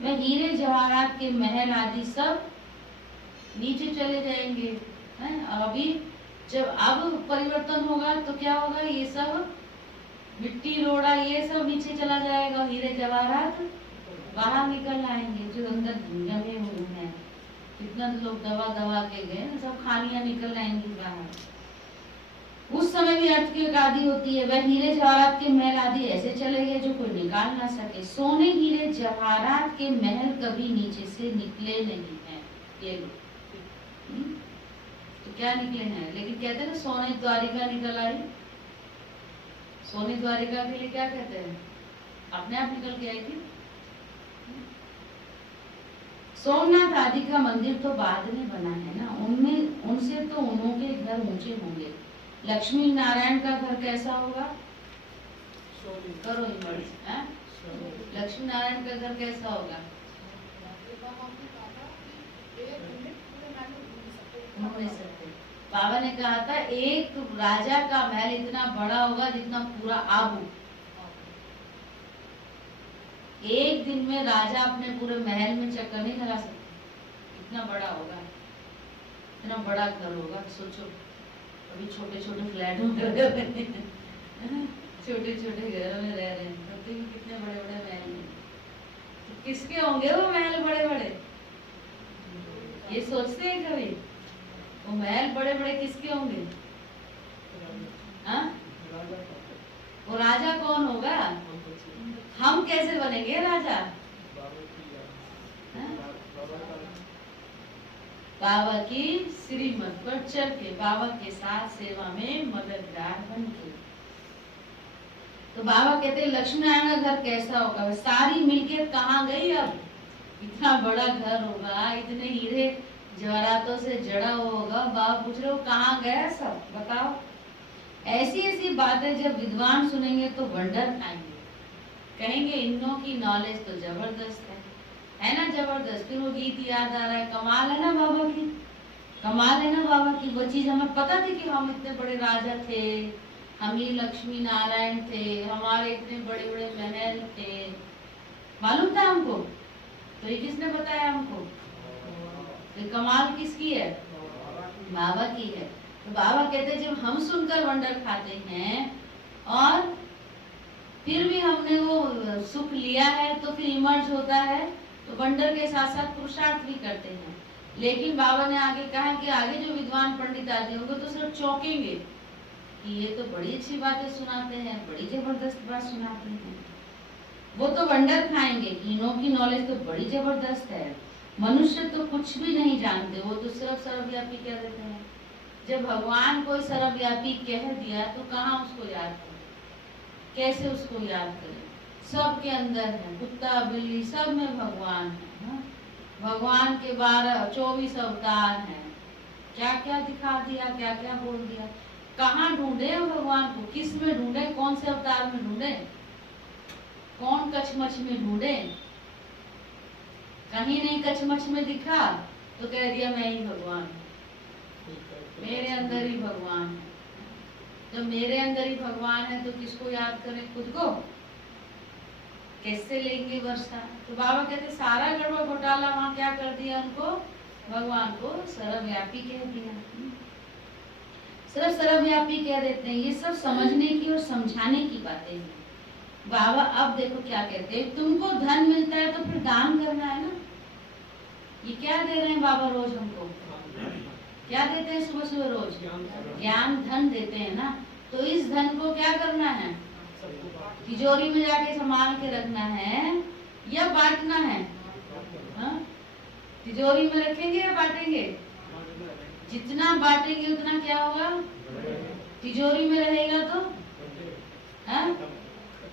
वह हीरे जवाहरात के महल आदि सब नीचे चले जाएंगे, हैं? अभी जब अब परिवर्तन होगा तो क्या होगा, ये सब मिट्टी रोड़ा ये सब नीचे चला जाएगा, हीरे जवाहरात बाहर निकल आएंगे जो अंदर जमे हुए हैं। कितना लोग दबा दबा के गए, सब खानियां निकल आएंगी बाहर। उस समय भी अर्थक्वेक आदि होती है। वह हीरे जवाहरात के महल आदि ऐसे चले गए जो कोई निकाल ना सके। सोने हीरे जवाहरात के महल कभी नीचे से निकले नहीं हैं। ये लो, तो क्या निकले हैं, लेकिन कहते हैं ना सोने द्वारिका निकल आई। सोने द्वारिका के लिए क्या कहते हैं, अपने आप निकल के आई थी। सोमनाथ आदि का मंदिर तो बाद में बना है ना, उनमें उनसे तो उनके घर ऊंचे होंगे। लक्ष्मी नारायण का घर कैसा होगा, करो इमर्ज, हैं? लक्ष्मी नारायण का घर कैसा होगा, घूम नहीं सकते। बाबा ने कहा था एक राजा का महल इतना बड़ा होगा जितना पूरा आबू। एक दिन में राजा अपने पूरे महल में चक्कर नहीं लगा सकते, इतना बड़ा होगा, इतना बड़ा घर होगा। सोचो अभी छोटे छोटे फ्लैट में रह रहे हैं, छोटे छोटे घरों में रह रहे हैं, तो कितने बड़े बड़े महल हैं। तो किसके होंगे वो महल बड़े बड़े, ये सोचते हैं कभी, वो महल बड़े बड़े किसके होंगे, हाँ? वो राजा कौन होगा, हम कैसे बनेंगे राजा, हाँ? बाबा की श्रीमत पर चल के, बाबा के साथ सेवा में मददगार बन के। तो बाबा कहते हैं लक्ष्मी नारायण का घर कैसा होगा, सारी मिलके कहाँ गई, अब इतना बड़ा घर होगा, इतने हीरे जवाहरातों से जड़ा होगा। बाबा पूछ रहे हो कहाँ गया सब, बताओ। ऐसी ऐसी बातें जब विद्वान सुनेंगे तो वंडर खाएंगे, कहेंगे इन्हों की नॉलेज तो जबरदस्त है ना, जबरदस्त। फिर वो गीत याद आ रहा है, कमाल है ना बाबा की, कमाल है ना बाबा की। वो चीज हमें पता थी कि हम इतने बड़े राजा थे, हम ही लक्ष्मी नारायण थे, हमारे इतने बड़े बड़े महल थे, मालूम था हमको। तो ये किसने बताया हमको, तो कमाल किसकी है, बाबा की है। तो बाबा कहते हैं जब हम सुनकर वंडर खाते हैं और फिर भी हमने वो सुख लिया है तो फिर इमर्ज होता है, तो वंडर के साथ साथ पुरुषार्थ भी करते हैं। लेकिन बाबा ने आगे कहा कि आगे जो विद्वान पंडित आदि होंगे तो सिर्फ चौंकेंगे कि ये तो बड़ी अच्छी बातें सुनाते हैं, बड़ी जबरदस्त बात सुनाते हैं। वो तो वंडर खाएंगे कि इनों की नॉलेज तो बड़ी जबरदस्त है, मनुष्य तो कुछ भी नहीं जानते, वो तो सिर्फ सर्वव्यापी कह देते हैं। जब भगवान कोई सर्वव्यापी कह दिया तो कहाँ उसको याद करें, कैसे उसको याद करें, सबके अंदर है, कुत्ता बिल्ली सब में भगवान है, हाँ? भगवान के 24 अवतार हैं, क्या क्या दिखा दिया, क्या क्या बोल दिया। कहाँ ढूंढे हम भगवान को, किस में ढूंढे, कौन से अवतार में ढूंढे, कौन कचमच में ढूंढे, कहीं नहीं कचमच में दिखा तो कह दिया मैं ही भगवान, मेरे अंदर ही भगवान है। जब मेरे अंदर ही भगवान है तो किसको याद करें, खुद को, कैसे लेंगे वर्षा। तो बाबा कहते सारा गड़बड़ घोटाला वहां क्या कर दिया, उनको भगवान को सर्वव्यापी कह दिया, सिर्फ सर्वव्यापी कह देते हैं। ये सब समझने की और समझाने की बातें हैं। बाबा अब देखो क्या कहते हैं, तुमको धन मिलता है तो फिर दान करना है ना। ये क्या दे रहे हैं बाबा रोज हमको, क्या देते हैं सुबह सुबह रोज, ज्ञान धन देते हैं ना। तो इस धन को क्या करना है, तिजोरी में जाके संभाल के रखना है या बांटना है, हाँ? तिजोरी में रखेंगे या बांटेंगे, जितना बांटेंगे उतना क्या होगा, तिजोरी में रहेगा तो हाँ?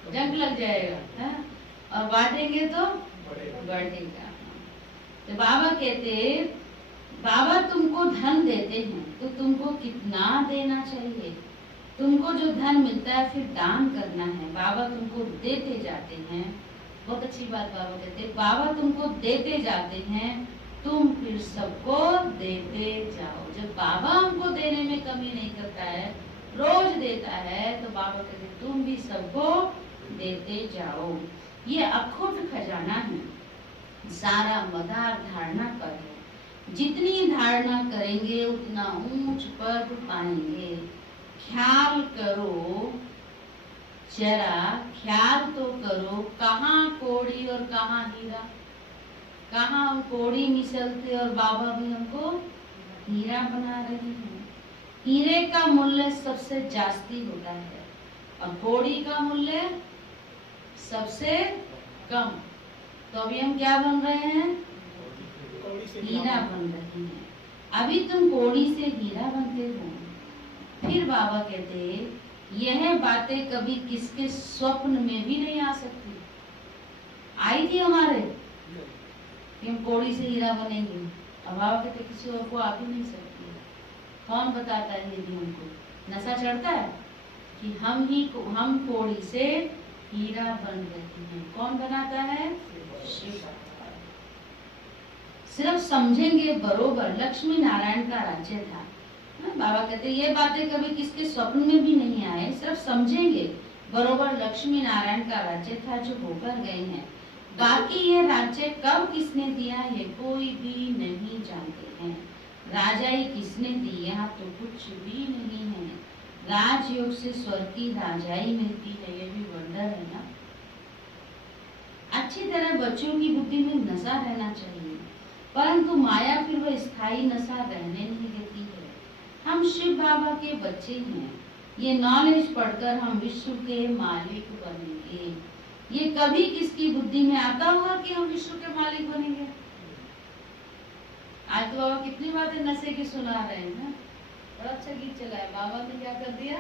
जंग लग जाएगा, हाँ? और बांटेंगे तो बढ़ेगा। तो बाबा कहते, बाबा तुमको धन देते हैं तो तुमको कितना देना चाहिए, तुमको जो धन मिलता है फिर दान करना है। बाबा तुमको देते जाते हैं, बहुत अच्छी बात बाबा कहते हैं, बाबा तुमको देते जाते हैं, तुम फिर सबको देते जाओ। जब बाबा हमको देने में कमी नहीं करता है, रोज देता है, तो बाबा कहते तुम भी सबको देते जाओ। ये अखुट खजाना है, सारा मदार धारणा पर है। जितनी धारणा करेंगे उतना ऊंच पद पाएंगे। ख्याल करो, जरा ख्याल तो करो, कहाँ कौड़ी और कहाँ हीरा। कहाँ हम कौड़ी मिसलते और बाबा भी हमको हीरा बना रहे हैं। हीरे का मूल्य सबसे जास्ती होता है और कौड़ी का मूल्य सबसे कम। तो अभी हम क्या बन रहे हैं? हीरा बन रहे हैं। अभी तुम कौड़ी से हीरा बनते हो। फिर बाबा कहते यह बातें कभी किसके स्वप्न में भी नहीं आ सकती। आई थी हमारे कि हम कौड़ी से हीरा बनेंगे। अब बाबा कहते किसी और को आ भी नहीं सकती है। कौन बताता है ये भी हमको? नशा चढ़ता है कि हम कौड़ी से हीरा बन रहे हैं। कौन बनाता है? शिव बाबा। सिर्फ समझेंगे बरोबर। लक्ष्मी नारायण का राज्य था। बाबा कहते ये बातें कभी किसके स्वप्न में भी नहीं आए। सिर्फ समझेंगे बरोबर लक्ष्मी नारायण का राज्य था जो होकर गए हैं। बाकी ये राज्य कब किसने दिया है कोई भी नहीं जानते हैं। राजाई किसने दी यहाँ तो कुछ भी नहीं है। राजयोग से स्वर्ग की राजाई मिलती है, ये भी वंडर है ना। अच्छी तरह बच्चों की बुद्धि में नशा रहना चाहिए, परंतु माया फिर वह स्थायी नशा रहने नहीं देती है। हम शिव बाबा के बच्चे हैं। ये नॉलेज पढ़कर हम विश्व के मालिक बनेंगे। ये कभी किसकी बुद्धि में आता होगा कि हम विश्व के मालिक बनेंगे? आज तो बाबा कितनी बातें नशे की सुना रहे हैं ना। बड़ा अच्छा गीत चला है। बाबा ने क्या कर दिया?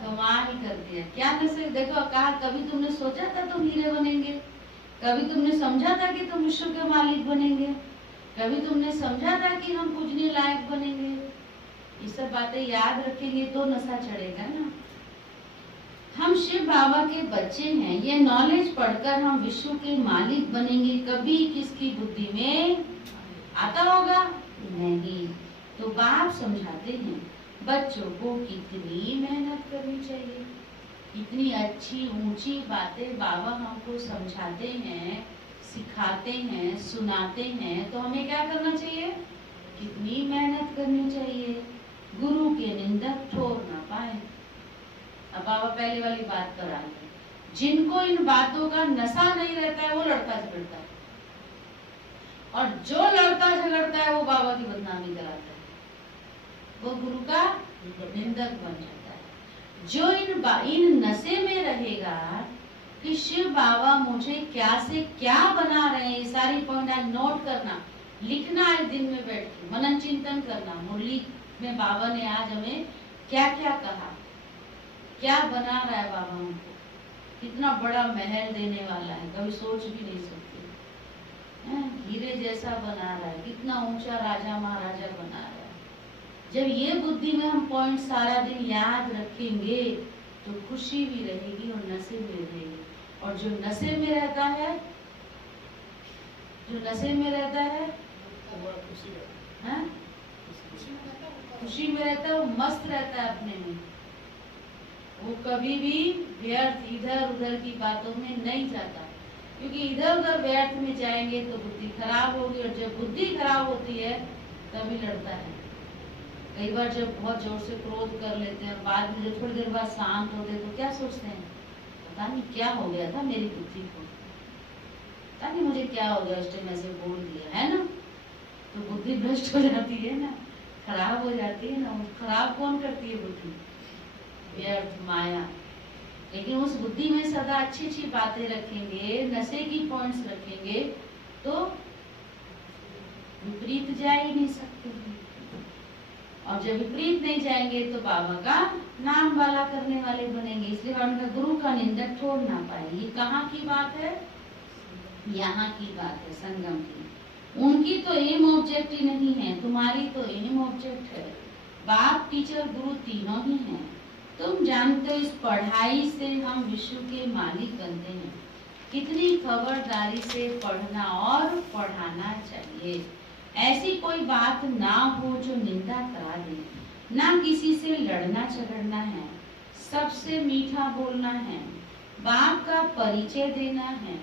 कमाल कर दिया। क्या नशे? देखो कहा कभी तुमने सोचा था तुम हीरे बनेंगे? कभी तुमने समझा था कि तुम विश्व के मालिक बनेंगे? कभी तुमने समझा था कि हम पूजने लायक बनेंगे? ये सब बातें याद रखेंगे तो नशा चढ़ेगा ना। हम शिव बाबा के बच्चे हैं। ये नॉलेज पढ़कर हम विश्व के मालिक बनेंगे। कभी किसकी बुद्धि में आता होगा? नहीं। तो बाप समझाते हैं बच्चों को कितनी मेहनत करनी चाहिए। इतनी अच्छी ऊंची बातें बाबा हमको समझाते हैं, सिखाते हैं, सुनाते हैं, तो हमें क्या करना चाहिए? कितनी मेहनत करनी चाहिए। गुरु के निंदक ठोर ना पाए। अब बाबा पहले वाली बात पर आ गए। जिनको इन बातों का नशा नहीं रहता है वो लड़ता झगड़ता है, और जो लड़ता झगड़ता है वो बाबा की बदनामी कराता है, वो गुरु का निंदक बन जाता है। जो इन नशे में रहेगा कि शिव बाबा मुझे क्या से क्या बना रहे हैं, ये सारी पॉइंट नोट करना, लिखना है दिन में बैठ के, मनन चिंतन करना। मुरली में बाबा ने आज हमें क्या क्या कहा, क्या बना रहा है बाबा हमको, कितना बड़ा महल देने वाला है, कभी सोच भी नहीं सकते। हीरे जैसा बना रहा है, कितना ऊंचा राजा महाराजा बना रहा है। जब ये बुद्धि में हम पॉइंट सारा दिन याद रखेंगे तो खुशी भी रहेगी और नशे में रहेगी। और जो नशे में रहता है, जो नशे में रहता है, खुशी में रहता है, वो मस्त रहता है अपने में। वो कभी भी व्यर्थ इधर उधर की बातों में नहीं जाता, क्योंकि इधर उधर व्यर्थ में जाएंगे तो बुद्धि खराब होगी, और जब बुद्धि खराब होती है तभी लड़ता है। कई बार जब बहुत जोर से क्रोध कर लेते हैं और बाद में जब थोड़ी देर बाद शांत होते तो क्या सोचते हैं, पता नहीं क्या हो गया था मेरी बुद्धि को, पता नहीं मुझे क्या हो गया, उस टाइम ऐसे बोल दिया है ना। तो बुद्धि भ्रष्ट हो जाती है ना, खराब हो जाती है ना। खराब कौन करती है बुद्धि? व्यर्थ माया। लेकिन उस बुद्धि में सदा अच्छी अच्छी बातें रखेंगे, नशे की पॉइंट्स रखेंगे, तो विपरीत जा ही नहीं सकते। और जब विपरीत नहीं जाएंगे तो बाबा का नाम वाला करने वाले बनेंगे। इसलिए उनका गुरु का निंदक छोड़ ना पाए। ये कहाँ की बात है? यहाँ की बात है, संगम की। उनकी तो एम ऑब्जेक्ट ही नहीं है, तुम्हारी तो एम ऑब्जेक्ट है। बाप, टीचर, गुरु तीनों ही हैं। तुम जानते हो इस पढ़ाई से हम विश्व के मालिक बनते हैं। कितनी खबरदारी से पढ़ना और पढ़ाना चाहिए। ऐसी कोई बात ना हो जो निंदा करा दे। ना किसी से लड़ना झगड़ना है, सबसे मीठा बोलना है, बाप का परिचय देना है,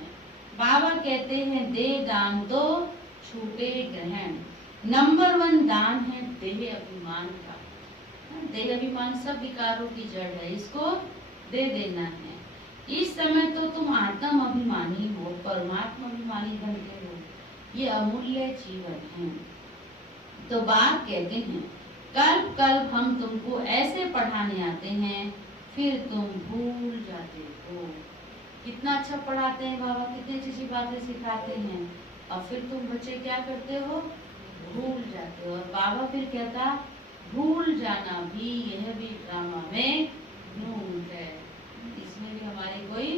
बाबा कहते हैं दे दान तो छूटे ग्रहण। नंबर 1 दान है देह अभिमान का। देह अभिमान सब विकारों की जड़ है, इसको दे देना है। इस समय तो तुम आत्म अभिमानी हो, परमात्मा अभिमानी बनते हो, ये अमूल्य जीवन है। तो बाप कहते हैं कल्प कल्प हम तुमको ऐसे पढ़ाने आते हैं, फिर तुम भूल जाते हो। कितना अच्छा पढ़ाते हैं बाबा, कितनी अच्छी अच्छी बातें सिखाते हैं, और फिर तुम बच्चे क्या करते हो, भूल जाते हो। और बाबा फिर कहता भूल जाना भी यह भी ड्रामा में नून है, इसमें भी हमारी कोई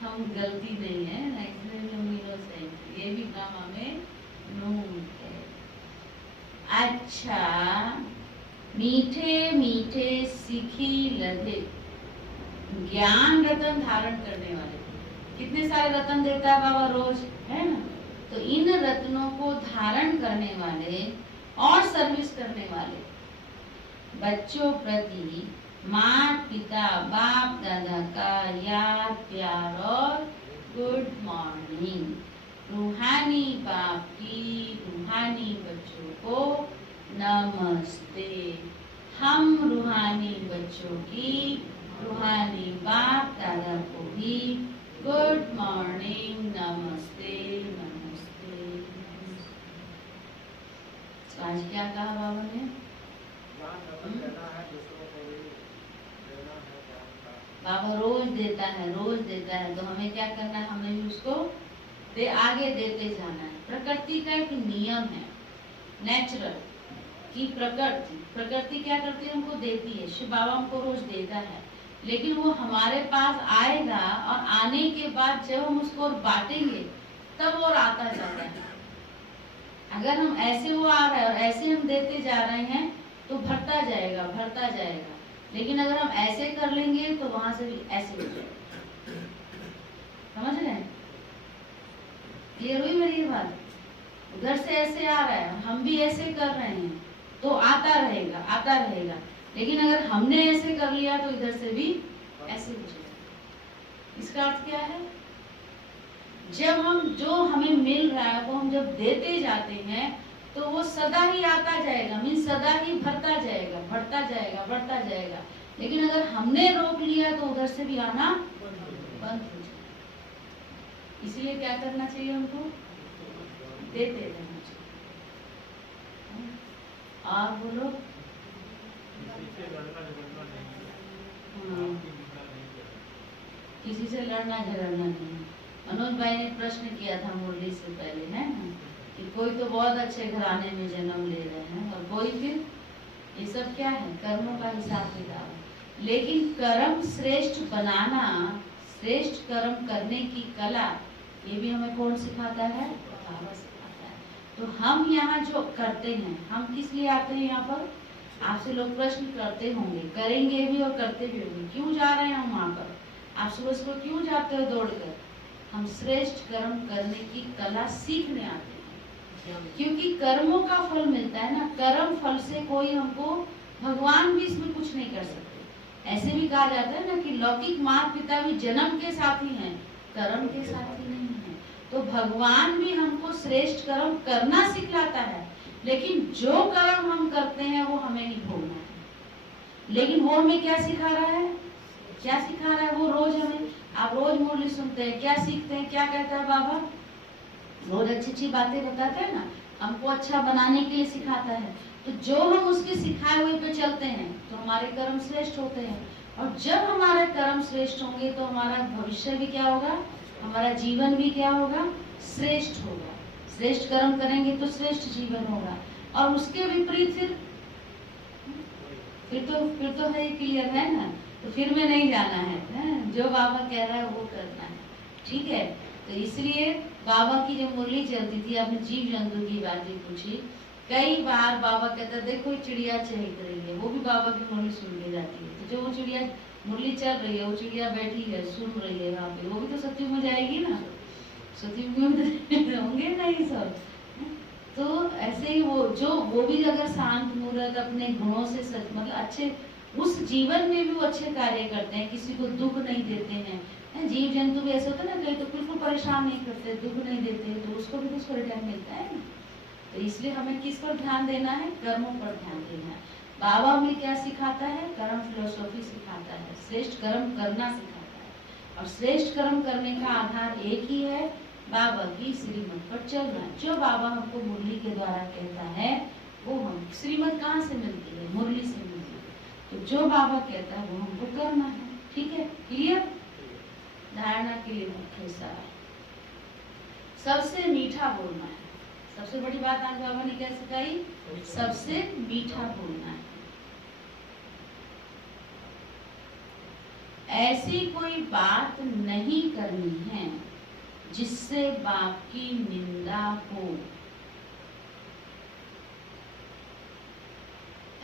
हम गलती नहीं है ना, इसमें भी हम इनोसेंट, ये भी ड्रामा में नून है। अच्छा, मीठे मीठे सीखी लधे, ज्ञान रतन धारण करने वाले। कितने सारे रतन देता है बाबा रोज, है ना। तो इन रत्नों को धारण करने वाले और सर्विस करने वाले बच्चों प्रति माता पिता बाप दादा का याद प्यार और गुड मॉर्निंग। रूहानी बाप की रूहानी बच्चों को नमस्ते। हम रूहानी बच्चों की रूहानी बाप दादा को भी गुड मॉर्निंग, नमस्ते नमस्ते। तो आज क्या कहा बाबा ने, बाबा रोज देता है, रोज देता है, तो हमें क्या करना है, हमें भी उसको आगे देते जाना है। प्रकृति का एक नियम है, नेचुरल की प्रकृति क्या करती है, हमको देती है। शिव बाबा हमको रोज देता है, लेकिन वो हमारे पास आएगा और आने के बाद जब हम उसको बांटेंगे तब वो आता जाता है। अगर हम ऐसे वो आ रहा है और ऐसे हम देते जा रहे हैं तो भरता जाएगा भरता जाएगा, लेकिन अगर हम ऐसे कर लेंगे तो वहां से भी ऐसे हो जाएगा। समझ रहे हैं, क्लियर हुई मेरी ये बात। उधर से ऐसे आ रहा है, हम भी ऐसे कर रहे हैं तो आता रहेगा आता रहेगा, लेकिन अगर हमने ऐसे कर लिया तो इधर से भी ऐसे हो जाएगा। इसका अर्थ क्या है, जब हम जो हमें मिल रहा है वो हम जब देते जाते हैं तो वो सदा ही आता जाएगा, मीन सदा ही भरता जाएगा बढ़ता जाएगा बढ़ता जाएगा। लेकिन अगर हमने रोक लिया तो उधर से भी आना बंद हो जाएगा। इसलिए क्या करना चाहिए, हमको देते रहना चाहिए। और बोलो, किसी से लड़ना झगड़ना नहीं। मनोज भाई ने प्रश्न किया था मुरली से पहले, है ना, कि कोई तो बहुत अच्छे घराने में जन्म ले रहे हैं और कोई फिर, ये सब क्या है, कर्मों का हिसाब किताब। लेकिन कर्म श्रेष्ठ बनाना, श्रेष्ठ कर्म करने की कला, ये भी हमें कौन सिखाता है, बाबा सिखाता है। तो हम यहाँ जो करते हैं, हम किस लिए आते हैं यहाँ पर, आपसे लोग प्रश्न करते होंगे, करेंगे भी और करते भी होंगे, क्यों जा रहे हैं हम वहाँ पर, आप सुबह सुबह क्यों जाते हो दौड़कर। हम श्रेष्ठ कर्म करने की कला सीखने आते हैं, क्योंकि कर्मों का फल मिलता है ना, कर्म फल से कोई हमको, भगवान भी इसमें कुछ नहीं कर सकते। ऐसे भी कहा जाता है ना कि लौकिक माता पिता भी जन्म के साथी हैं, कर्म के साथी नहीं है। तो भगवान भी हमको श्रेष्ठ कर्म करना सिखलाता है, लेकिन जो कर्म हम करते हैं वो हमें नहीं भोगना है। लेकिन वो हमें क्या सिखा रहा है, क्या सिखा रहा है वो रोज हमें, आप रोज मुरली सुनते हैं, क्या सीखते हैं, क्या कहता है बाबा, रोज अच्छी अच्छी बातें बताते हैं ना, हमको अच्छा बनाने के लिए सिखाता है। तो जो हम उसके सिखाए हुए पे चलते हैं तो हमारे कर्म श्रेष्ठ होते हैं, और जब हमारे कर्म श्रेष्ठ होंगे तो हमारा भविष्य भी क्या होगा, हमारा जीवन भी क्या होगा, श्रेष्ठ होगा। श्रेष्ठ कर्म करेंगे तो श्रेष्ठ जीवन होगा, और उसके विपरीत फिर तो है क्लियर है ना, तो फिर में नहीं जाना है, जो बाबा कह रहा है वो करना है, ठीक है। तो इसलिए बाबा की जो मुरली चलती थी, आपने जीव जंतु की बातें पूछी, कई बार बाबा कहता देखो चिड़िया चहक रही है, वो भी बाबा की मुरली सुन के जाती है। तो जो वो चिड़िया मुरली चल रही है, वो चिड़िया बैठी है सुन रही है वहाँ पे, वो भी तो सत्युग में जाएगी ना, सत्युग में होंगे नहीं सब। तो ऐसे ही वो भी अगर शांत मूर्त अपने गुणों से मतलब अच्छे, उस जीवन में भी वो अच्छे कार्य करते हैं, किसी को दुख नहीं देते हैं, जीव जंतु भी ऐसे होते हैं ना, कई तो बिल्कुल परेशान नहीं करते, दुख नहीं देते, तो उसको भी कुछ रिटर्न मिलता है ना। तो इसलिए हमें किस पर ध्यान देना है? कर्मों पर ध्यान देना है। बाबा हमें क्या सिखाता है? कर्म फिलोसॉफी सिखाता है, श्रेष्ठ कर्म करना सिखाता है। और श्रेष्ठ कर्म करने का आधार एक ही है, बाबा की श्रीमत पर चलना। जो बाबा हमको मुरली के द्वारा कहता है वो हम, श्रीमत कहाँ से मिलती है? मुरली से मिलती है। तो जो बाबा कहता है वो हमको करना है। ठीक है, क्लियर? धारणा के लिए मुख्य सार, सबसे मीठा बोलना है। सबसे बड़ी बात आज बाबा ने क्या सिखाई? सबसे मीठा बोलना है। ऐसी कोई बात नहीं करनी है जिससे बाप की निंदा हो।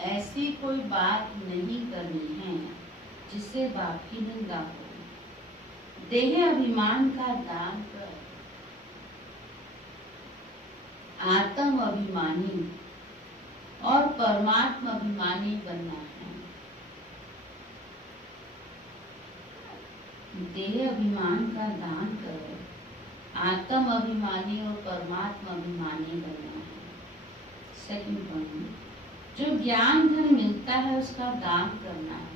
ऐसी कोई बात नहीं करनी है जिससे बाप की निंदा हो। देह अभिमान का दान कर आत्म अभिमानी और परमात्मा अभिमानी बनना है। देह अभिमान का दान कर आत्म अभिमानी और परमात्मा अभिमानी बनना है। सेकंड पॉइंट, जो ज्ञान धन मिलता है उसका दान करना है।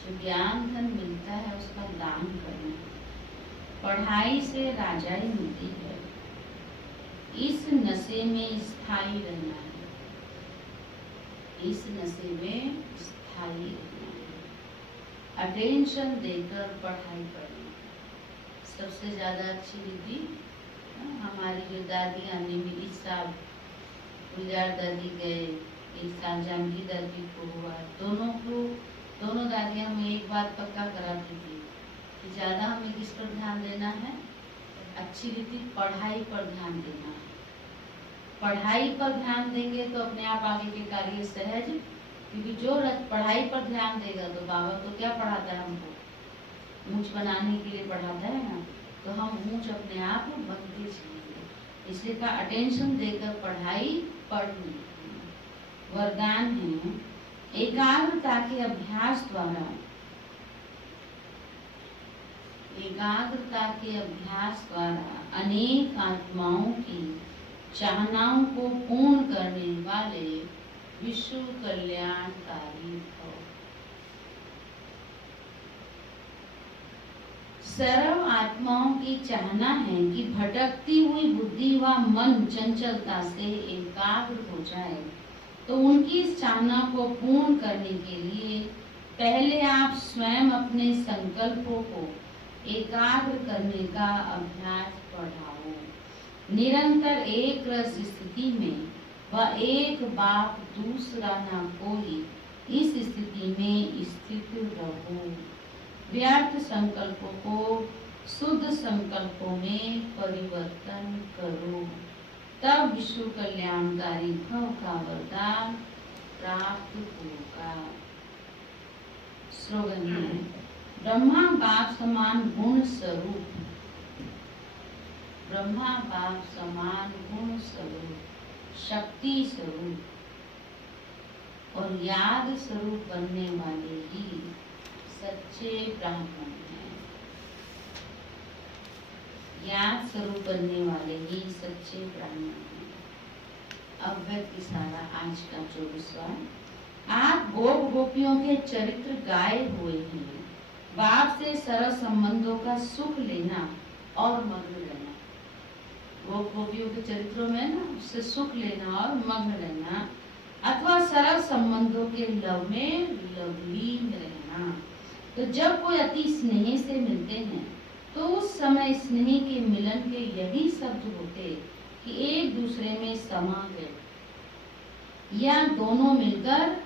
जो ज्ञान धन मिलता है उसका दान करना है। पढ़ाई से राजाई मिलती है, इस नशे में स्थायी रहना है। इस नशे में स्थायी रहना है। अटेंशन देकर पढ़ाई करना। सबसे ज्यादा अच्छी विधि हमारी जो दादियाँ ने, इस साल गुलजार दादी गए, इस साल जानकी दादी को हुआ, दोनों दादियाँ हमें एक बात पक्का कराती थी कि ज्यादा हमें किस पर ध्यान देना है? अच्छी रीति पढ़ाई पर ध्यान देना है। पढ़ाई पर ध्यान देंगे तो अपने आप आगे के कार्य सहज, क्योंकि जो पढ़ाई पर ध्यान देगा तो बाबा तो क्या पढ़ाता है हमको? ऊंच बनाने के लिए पढ़ाता है ना, तो हम ऊंच अपने आप बनते चलेंगे। इसलिए का अटेंशन देकर पढ़ाई पढ़नी। वरदान है एकाग्रता के अभ्यास द्वारा, एकाग्रता के अभ्यास द्वारा अनेक आत्माओं की चाहनाओं को पूर्ण करने वाले विश्व कल्याणकारी भव। सर्व आत्माओं की चाहना है कि भटकती हुई बुद्धि व मन चंचलता से एकाग्र हो जाए। तो उनकी इस चाहना को पूर्ण करने के लिए पहले आप स्वयं अपने संकल्पों को एकाग्र करने का अभ्यास बढ़ाओ। निरंतर एक रस स्थिति में व एक बाप दूसरा न कोई, इस स्थिति में स्थित रहो। व्यर्थ संकल्पों को शुद्ध संकल्पों में परिवर्तन करो, तब विश्व कल्याणकारी भव का वरदान प्राप्त होगा। स्लोगन है, ब्रह्मा बाप समान गुण स्वरूप, ब्रह्मा बाप समान गुण स्वरूप, शक्ति स्वरूप और याद स्वरूप बनने वाले ही सच्चे ब्राह्मण हैं। याद स्वरूप बनने वाले ही सच्चे ब्राह्मण हैं। अब व्यक्ति सारा आज का 24वां। आप गोप गोपियों के चरित्र गाए हुए हैं। बाप से सरल संबंधों का सुख लेना और मग्न रहना। गोप गोपियों के चरित्रों में ना उससे सुख लेना और मग्न रहना, अथवा सरल संबंधों के लव में लवलीन रहना। तो जब कोई अति स्नेह से मिलते हैं तो उस समय स्नेह के मिलन के यही शब्द होते कि एक दूसरे में समा गए या दोनों मिलकर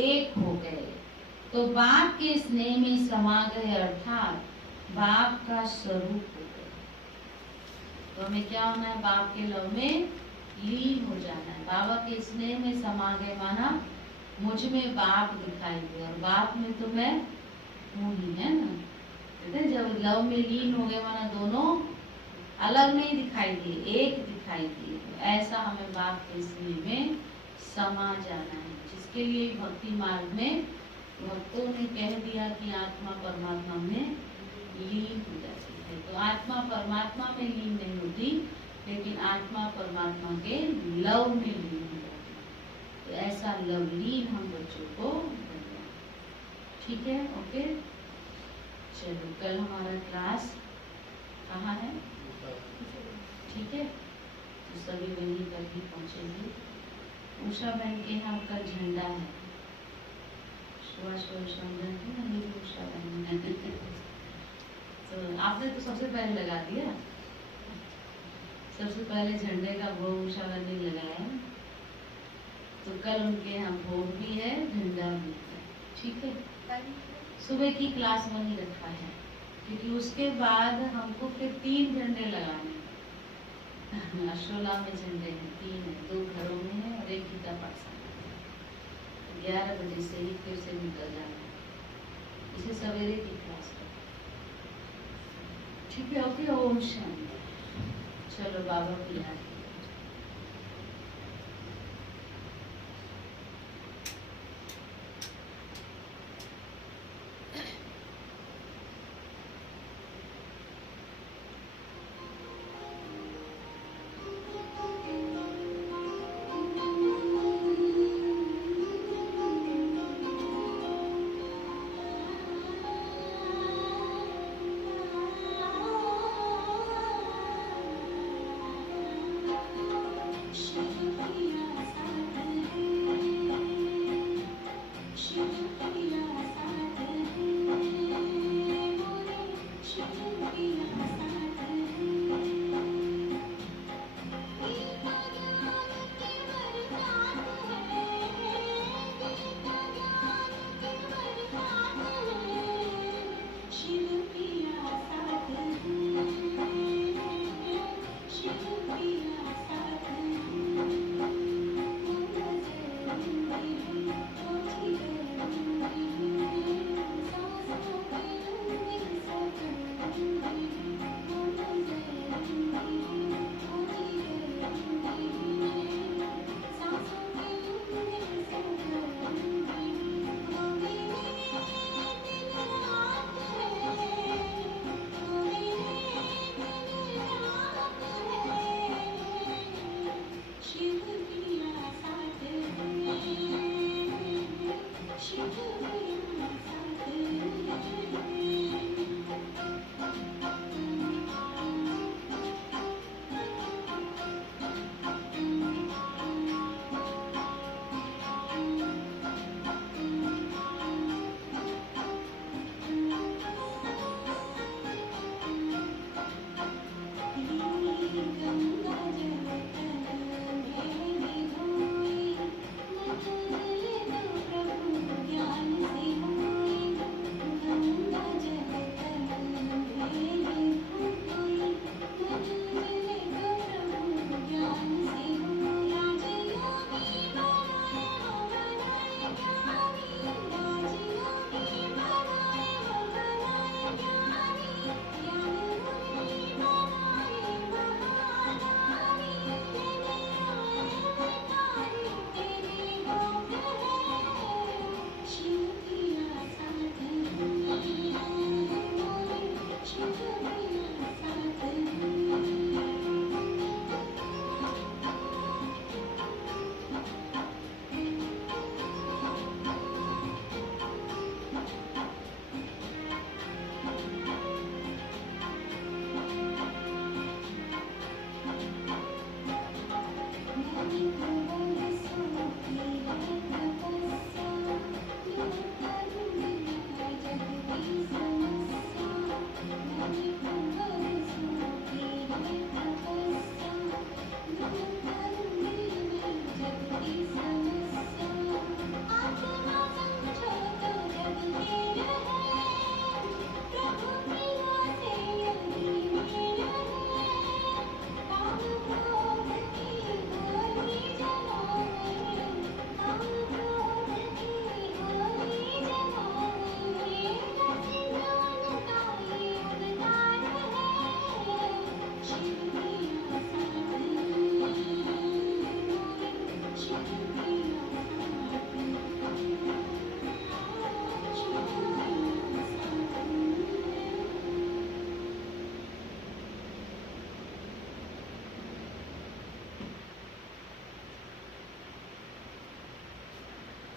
एक हो गए। तो बाप के स्नेह में समा गए अर्थात बाप का स्वरूप हो गए। तो हमें क्या होना है? बाप के लव में लीन हो जाना है। बाबा के स्नेह में समा गए माना मुझ में बाप दिखाई दे और बाप में तो मैं हूँ ही, है ना। जब लव में लीन हो गए माना दोनों अलग नहीं दिखाई दिए, एक दिखाई दिए। तो ऐसा हमें बाप के स्नेह में समा जाना है, जिसके लिए भक्ति मार्ग में भक्तों ने कह दिया कि आत्मा परमात्मा में लीन हो जाती है। तो आत्मा परमात्मा में लीन नहीं होती, लेकिन आत्मा परमात्मा के लव में लीन हो जाती है। तो ऐसा लवलीन हम बच्चों को बनना। ठीक है, ओके। चलो, कल हमारा क्लास कहाँ है? ठीक है, तो सभी वहीं पर ही पहुँचेंगे। उषा बहन के यहाँ का झंडा है, उषा बहन तो आपने तो सबसे पहले लगा दिया, सबसे पहले झंडे का भोग उषा बहन ने लगाया। तो कल उनके यहाँ भोग भी है, झंडा भी है। ठीक है, सुबह की क्लास वहीं रखा है, क्योंकि उसके बाद हमको फिर 3 झंडे लगाने हैं। अशोला में झंडे हैं, 3 है, 2 घरों में है और 1 गीता पाठशाला। 11 बजे से ही फिर से निकल जाना है, इसे सवेरे की क्लास है। ठीक है, ओके। ओम शांति। चलो बाबा की याद